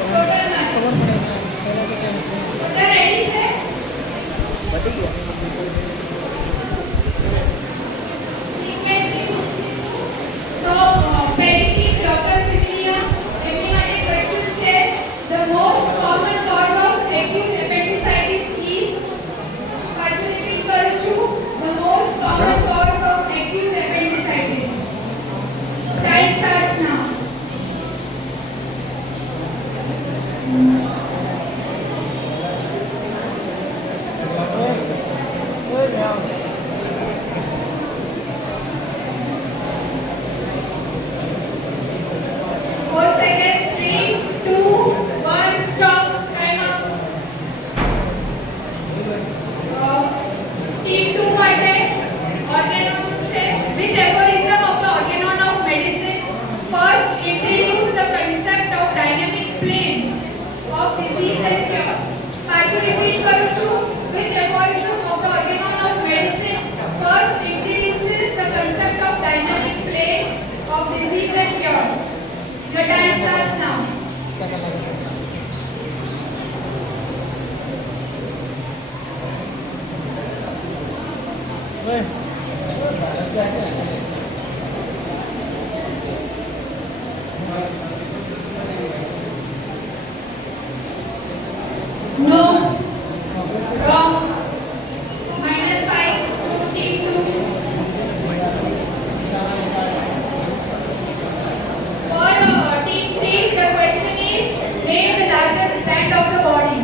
Total marks. ખબર પડે કે પહેલા કે કેમ છે. બધા રેડી છે? પતી ગયો. તો પહેલી ટીમ ડોક્ટર સિમિલિયા. એમની માટે ક્વેશ્ચન છે the most common cause of acute appendicitis is. પાછું રિપીટ કરું છું. The most common cause of acute appendicitis. Time starts now. Four seconds. 3, 2, 1. Stop. Time up. Team 2 માટે organon છે. Which aphorism of the organon of medicine first introduced the concept of dynamic plane of disease and cure? પાછું repeat કરું છું. Which aphorism of the organon of medicine first introduces the concept of dynamic plane of disease and cure? Your time starts now. No. Wrong. -5 to team 2. For team 3, the question is name the largest gland of the body.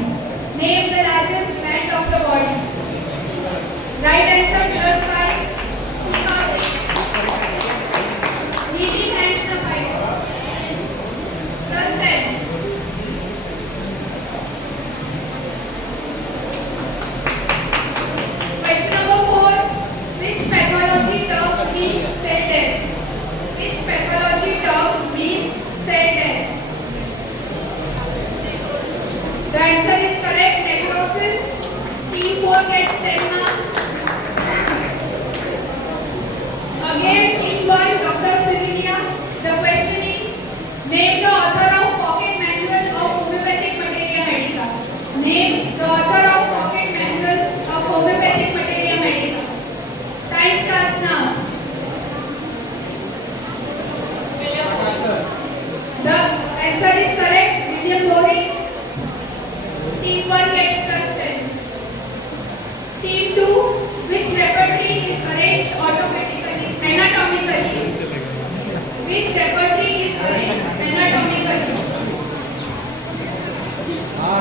Name the largest gland of the body. Right answer +5. Healing hands the 5.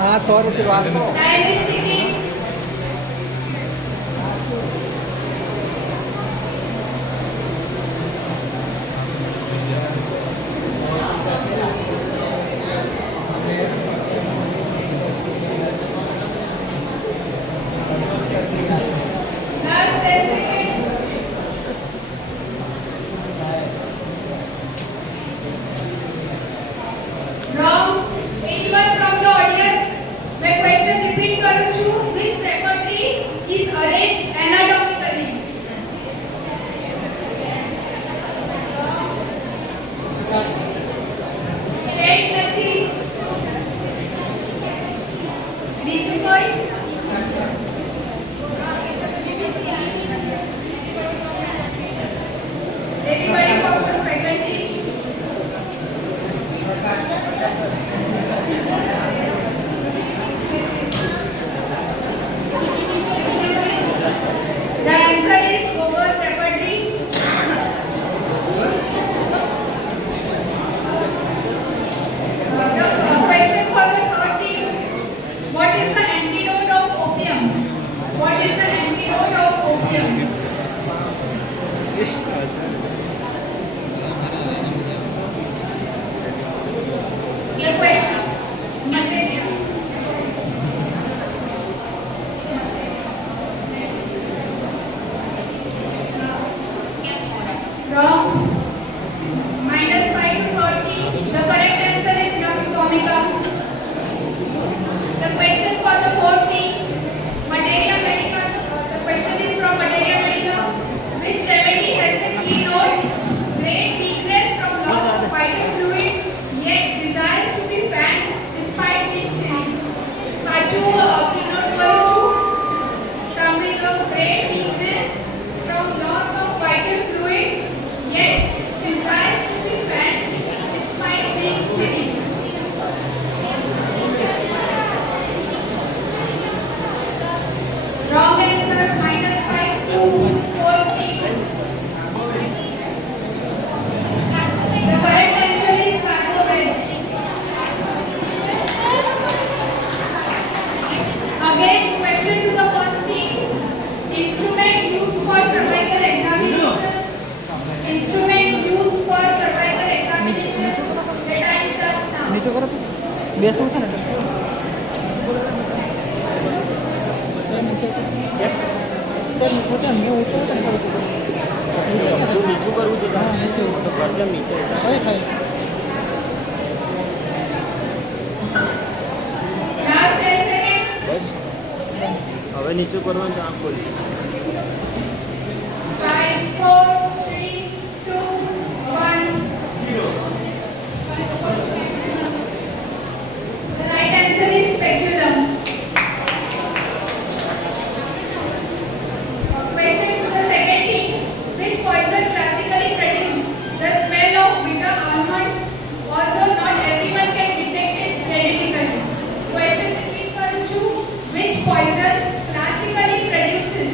हाँ sorry Srivastava. Time is ticking. Last 10 seconds. Wrong. Anyone from the audience? मैं question repeat करूँ છું. Which repertory is arranged anatomically? Eight નથી. બીજું કોઈ? Anybody come from faculty? The answer is Gover's repertory. The question for the third team. What is the antidote of opium? What is the antidote of opium? The question. Malaria. Wrong. -5 to 30. The correct answer is Nux-vomica. The question for the fourth team. Materia medica. The question is from Materia medica. Which remedy has the keynote? Great weakness from loss of vital fluids, yet desires to be fanned despite being chilly. સાચું keynote કરું છું. Summary of great weakness from loss of vital fluids, yet desires to be fanned despite being chilly. Wrong answer. -5 to 4. The correct answer is carbohydrate. Again, question to the first team. Instrument used for cervical examination. Instrument used for cervical examination. The time starts now. નીચે કરો બેસવું છે ને sir પોતે મેં ઊંચો હતો ને નીચે ક્યાં નીચું કરવું છે હા નીચે તો પ્રોબ્લેમ નીચે હવે થાય Last 10 seconds. બસ હવે નીચું કરવાનું તો આંખ ખોલી 5, 4, 3, 2, 1. The right answer is speculum. Question to the second team. Which poison classically produce the smell of bitter almonds, although not everyone can detect it genetically? Question repeat करूँ છું. Which poison classically produces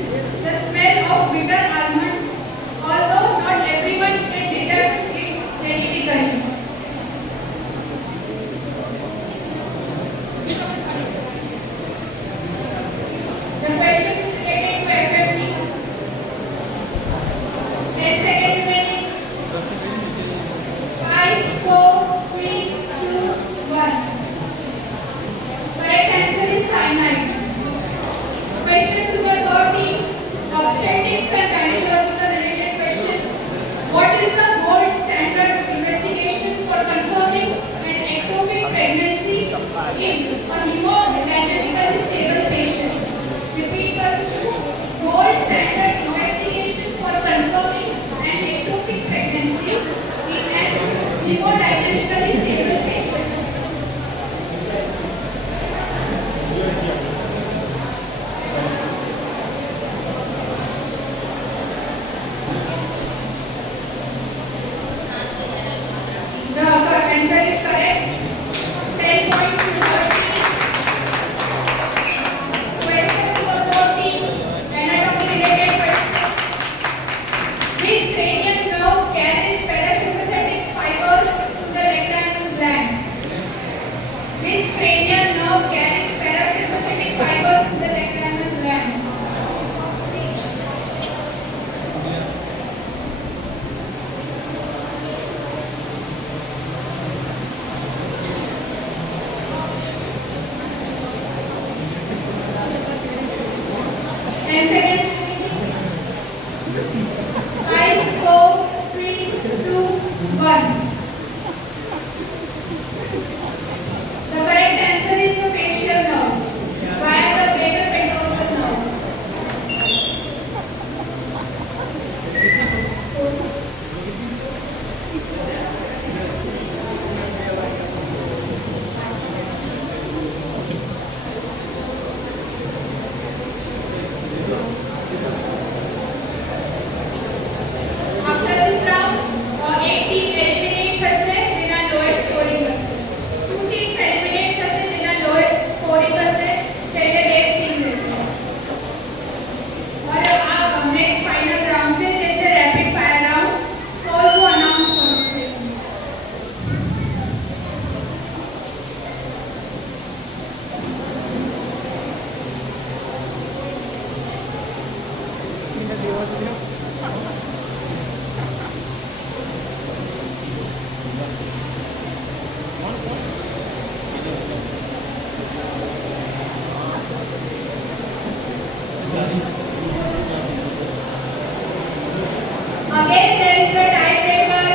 Again, there is a tiebreaker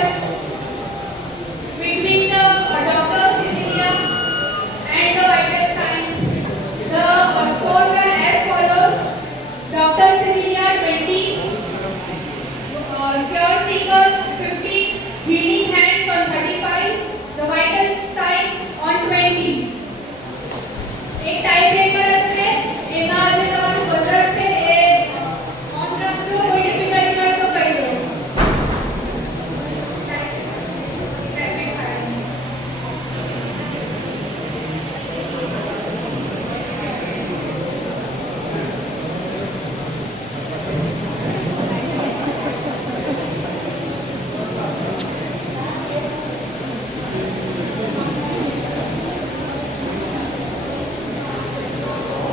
between the Dr. Similia and the vital signs. The score were as follows: Dr. Similia 20, cure seekers 50, healing hands on 35, the vital sign on 20. એક ટાઈબ્રેકર હશે એમાં જે તમારું budget છે એ on રાખજો કોઈ difficult હોય તો કહી દો.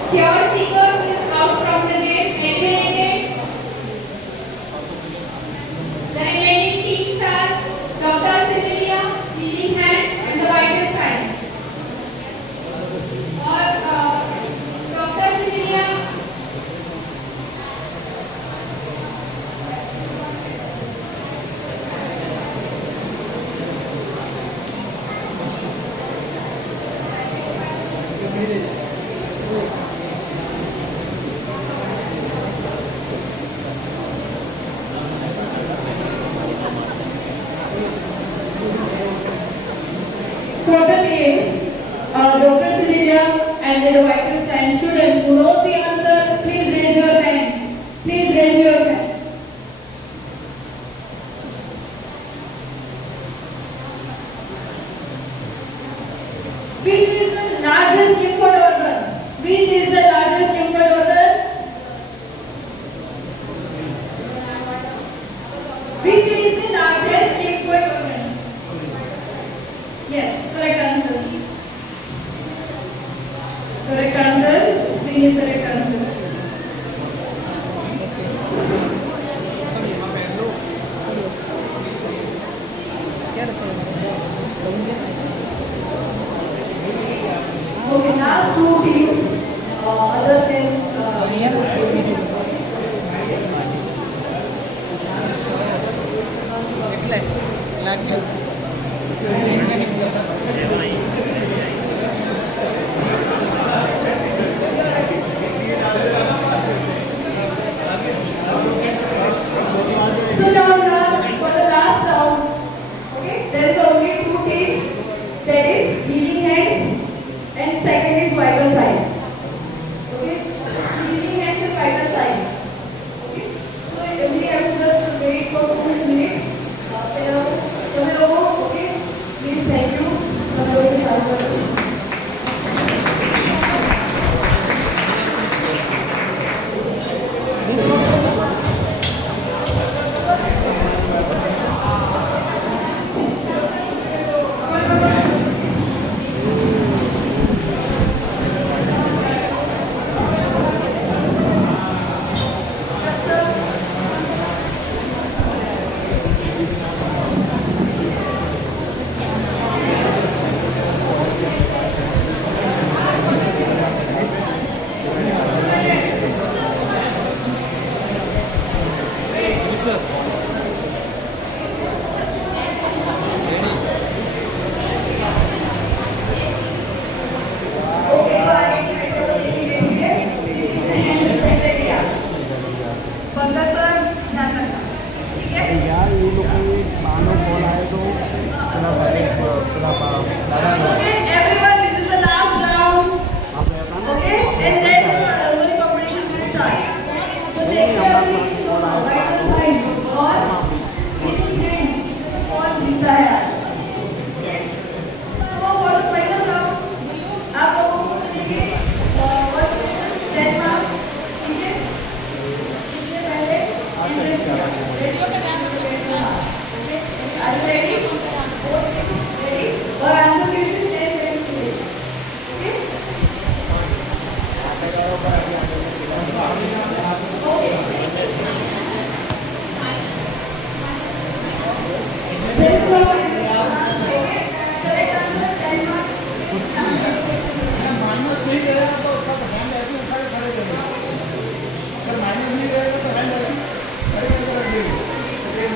Cure seekers is out from the game, eliminated. The remaining teams are Dr. Similia, healing hands, and the vital sign. Or Dr. Similia. Total age, Dr. Similia and the vital sign. Student who knows the answer, please raise your hand. Please raise your hand. Which is the largest lymphoid organ? Which is the largest lymphoid organ? Which is the largest lymphoid organ? Yes, correct answer. Correct answer. Screen is correct answer. Okay, now two teams other than So now for the last round, okay, there is only two teams. That is healing hands and second is vital signs. Okay, healing hands and vital signs. Okay, so we have to just wait for 2 minutes. Okay, please thank you.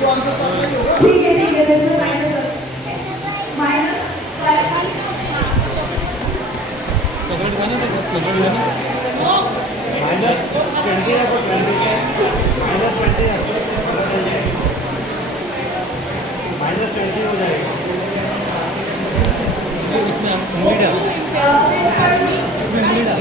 ठीक है इसमें minus minus -20 हो जाएगा। इसमें उंगली डाल, इसमें उंगली डाल।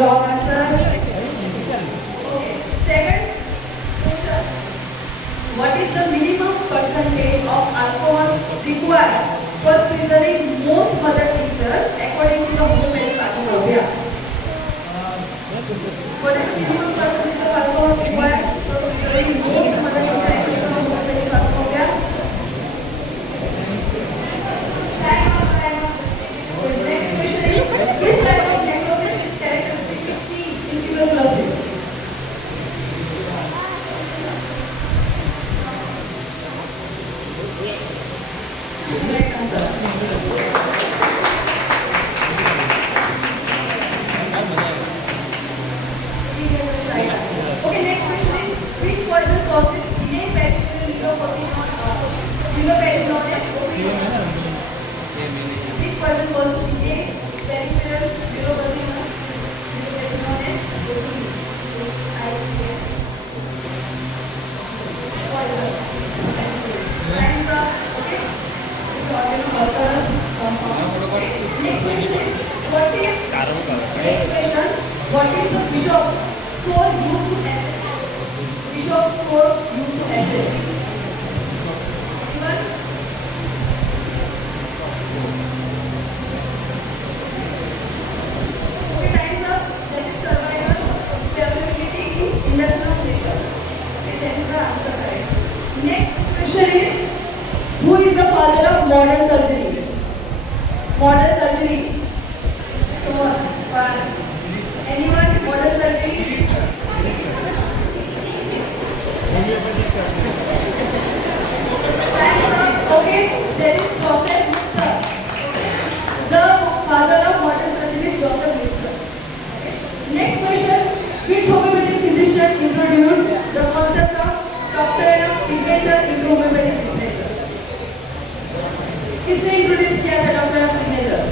Wrong answer. Okay. Second question. What is the minimum percentage of alcohol required for preserving most mother tinctures according to the homeopathic pharmacopoeia? What is the minimum percentage of alcohol required for preserving most mother tinctures according to the homeopathic pharmacopoeia? Time up. Next question is, which type of necrosis is characteristic is seen in tuberculosis? Correct answer. Okay, next question is, which poison causes delay bacterial neuropathy on Which poison causes delay peripheral neuropathy on What is the Bishop score used to assess? Bishop score used to assess. Anyone? Okay, time's up. That is survival, stability in industrial labor. Okay, that is the answer correct. Next question is, who is the father of modern surgery? Modern surgery. Come on, one. Anyone? Modern surgery? Okay, there is Joseph Lister. The father of modern surgery is Joseph Lister. Okay. Next question: which homeopathic physician introduced the concept of doctrine of signature into homeopathic literature? किसने introduce किया था doctrine of signature?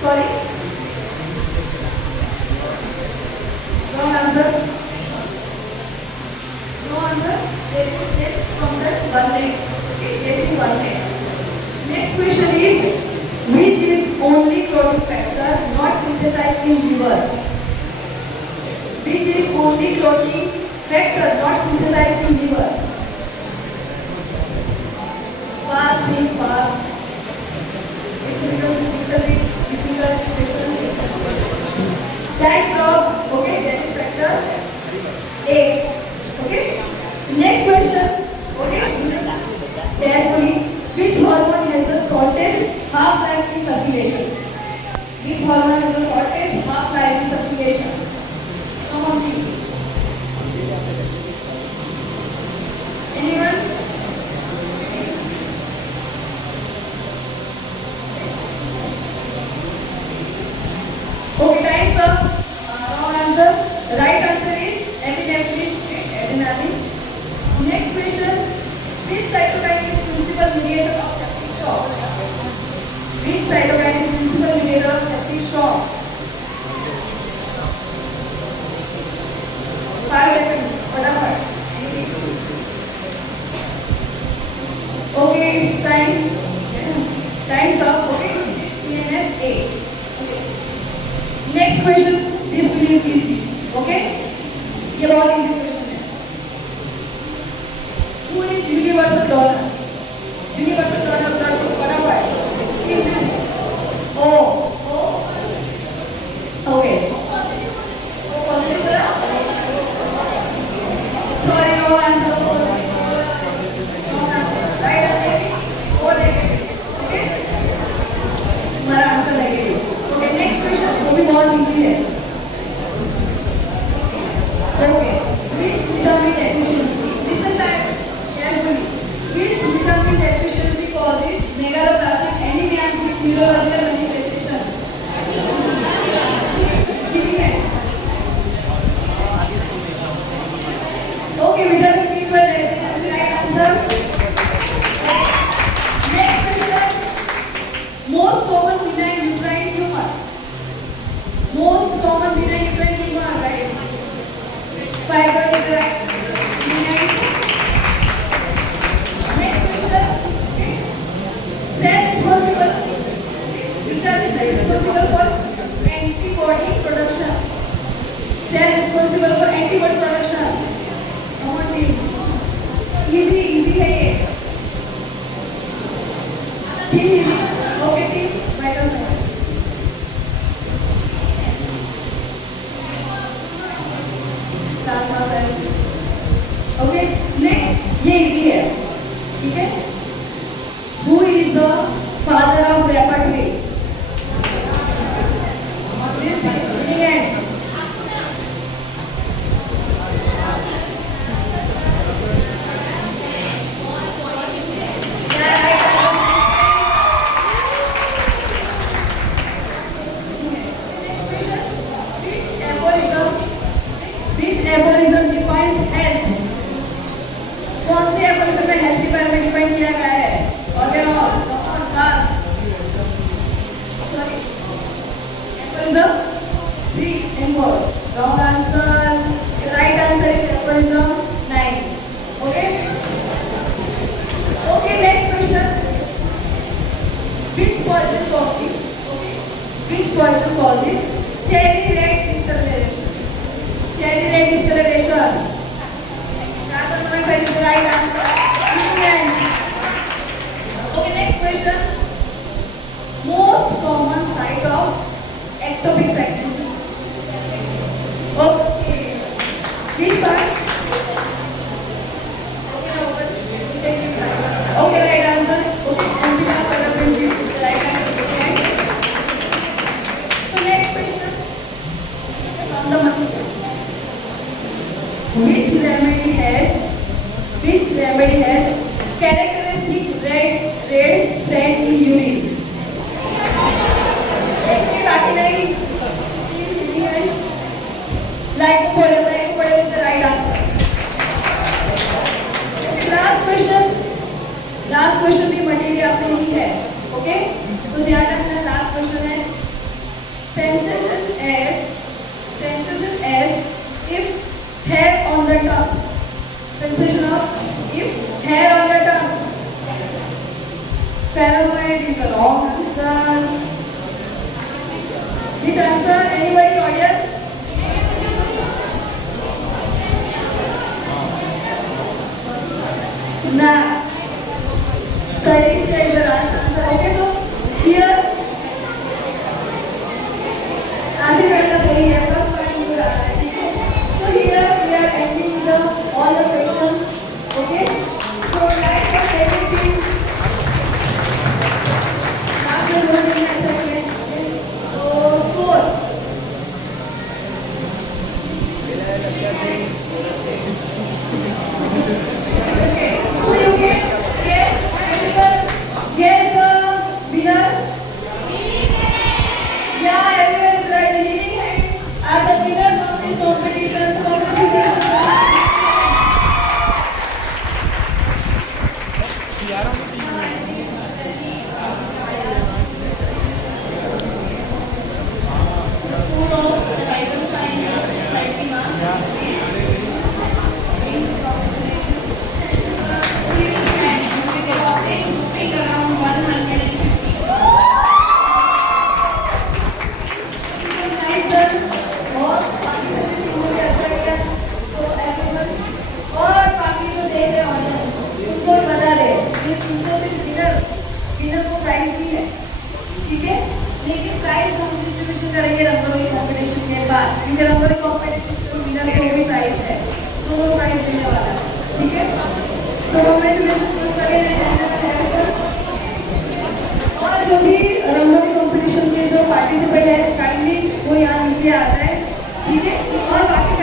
Sorry? Wrong answer. No answer. There is text from the one name. Okay, there is one name. Next question is, which is only clotting factor not synthesized in liver? Which is only clotting factor not synthesized in liver? Fast, think fast. Difficult question. Time's up. Okay, that is factor 8. Okay. Next question. Okay. Carefully. Which hormone has the shortest half-life in circulation? Which hormone has the shortest half-life in circulation? Come on, please. Anyone? Okay, time's up. Wrong answer. Right answer is epinephrine, adrenaline. Next question: which cytokine is principal mediator of septic shock? Which cytokine is principal mediator of septic shock? it's time. Time's up. Okay. TNF 8. Okay. Next question. This will be easy. Okay. ये बहुत easy question है. Who is universal donor? Universal donor पढ़ा हुआ है. O. Okay. O positive बोला? Sorry, wrong answer. Wrong answer. Right answer. O negative. Okay. हमारा answer negative. Okay. Next question. वो भी बहुत easy है. Okay. Which vitamin deficiency? Listen back carefully. Which vitamin deficiency causes megaloblastic anemia with neurological manifestations? Giving it. Okay, vitamin B12 deficiency, right answer. Next question. Most common benign uterine tumor. Most common benign uterine tumor, right? Fibroid is right. Benign. Next question. Okay. Cell responsible. Which cell is responsible for antibody production? Cell responsible for antibody production. Come on, team. Easy है ये. Team easy. Okay, team. Welcome. Okay, next ये easy है, ठीक है? Who is the father of repertory? This is brilliant. Yeah, right. Which aphorism defines health? कौन से aphorism में health के बारे में define किया गया है? Organon, fast. Sorry. Aphorism? Three and four. Wrong answer. The right answer is aphorism 9. Okay? Okay, next question. Which poison causes? Okay. Which poison causes cherry red discoloration? Cherry red discoloration. The right answer. Okay, next question. Most common site of ectopic pregnancy. Okay. Which one? Okay, right answer. Okay, right answer. So next question. From the money. Which remedy has characteristic red scent in urine? बाकी नहीं. Lycopodium is the right answer. Okay, last question भी material आपने ही है. Okay, तो ध्यान रखना. Last question है sensation as if hair on the tongue. Sensation of if hair on the tongue. Paranoid is the wrong answer. Which answer? Anybody audience? Nah. Salisha is the last answer. Okay, so here आखिर बैठना सही है. First point को रहा है. ठीक है. So here we are ending all the questions. Okay. So right for everything. आप लोग दोनों नहीं answer किए. So score. Okay. So you guess the winner. Yeah, everyone is right. Leading hand are the winners of this competition. So congratulations. Discuss करेंगे rangoli competition के बाद, क्योंकि rangoli competition में विनर को भी प्राइज है, तो वो प्राइज देने वाला है, ठीक है। तो कॉन्ग्रेचुलेशन करें। और जो भी रंगोली कॉम्पिटिशन के जो पार्टिसिपेट है काइंडली वो यहाँ नीचे आ जाए, ठीक है। और बाकी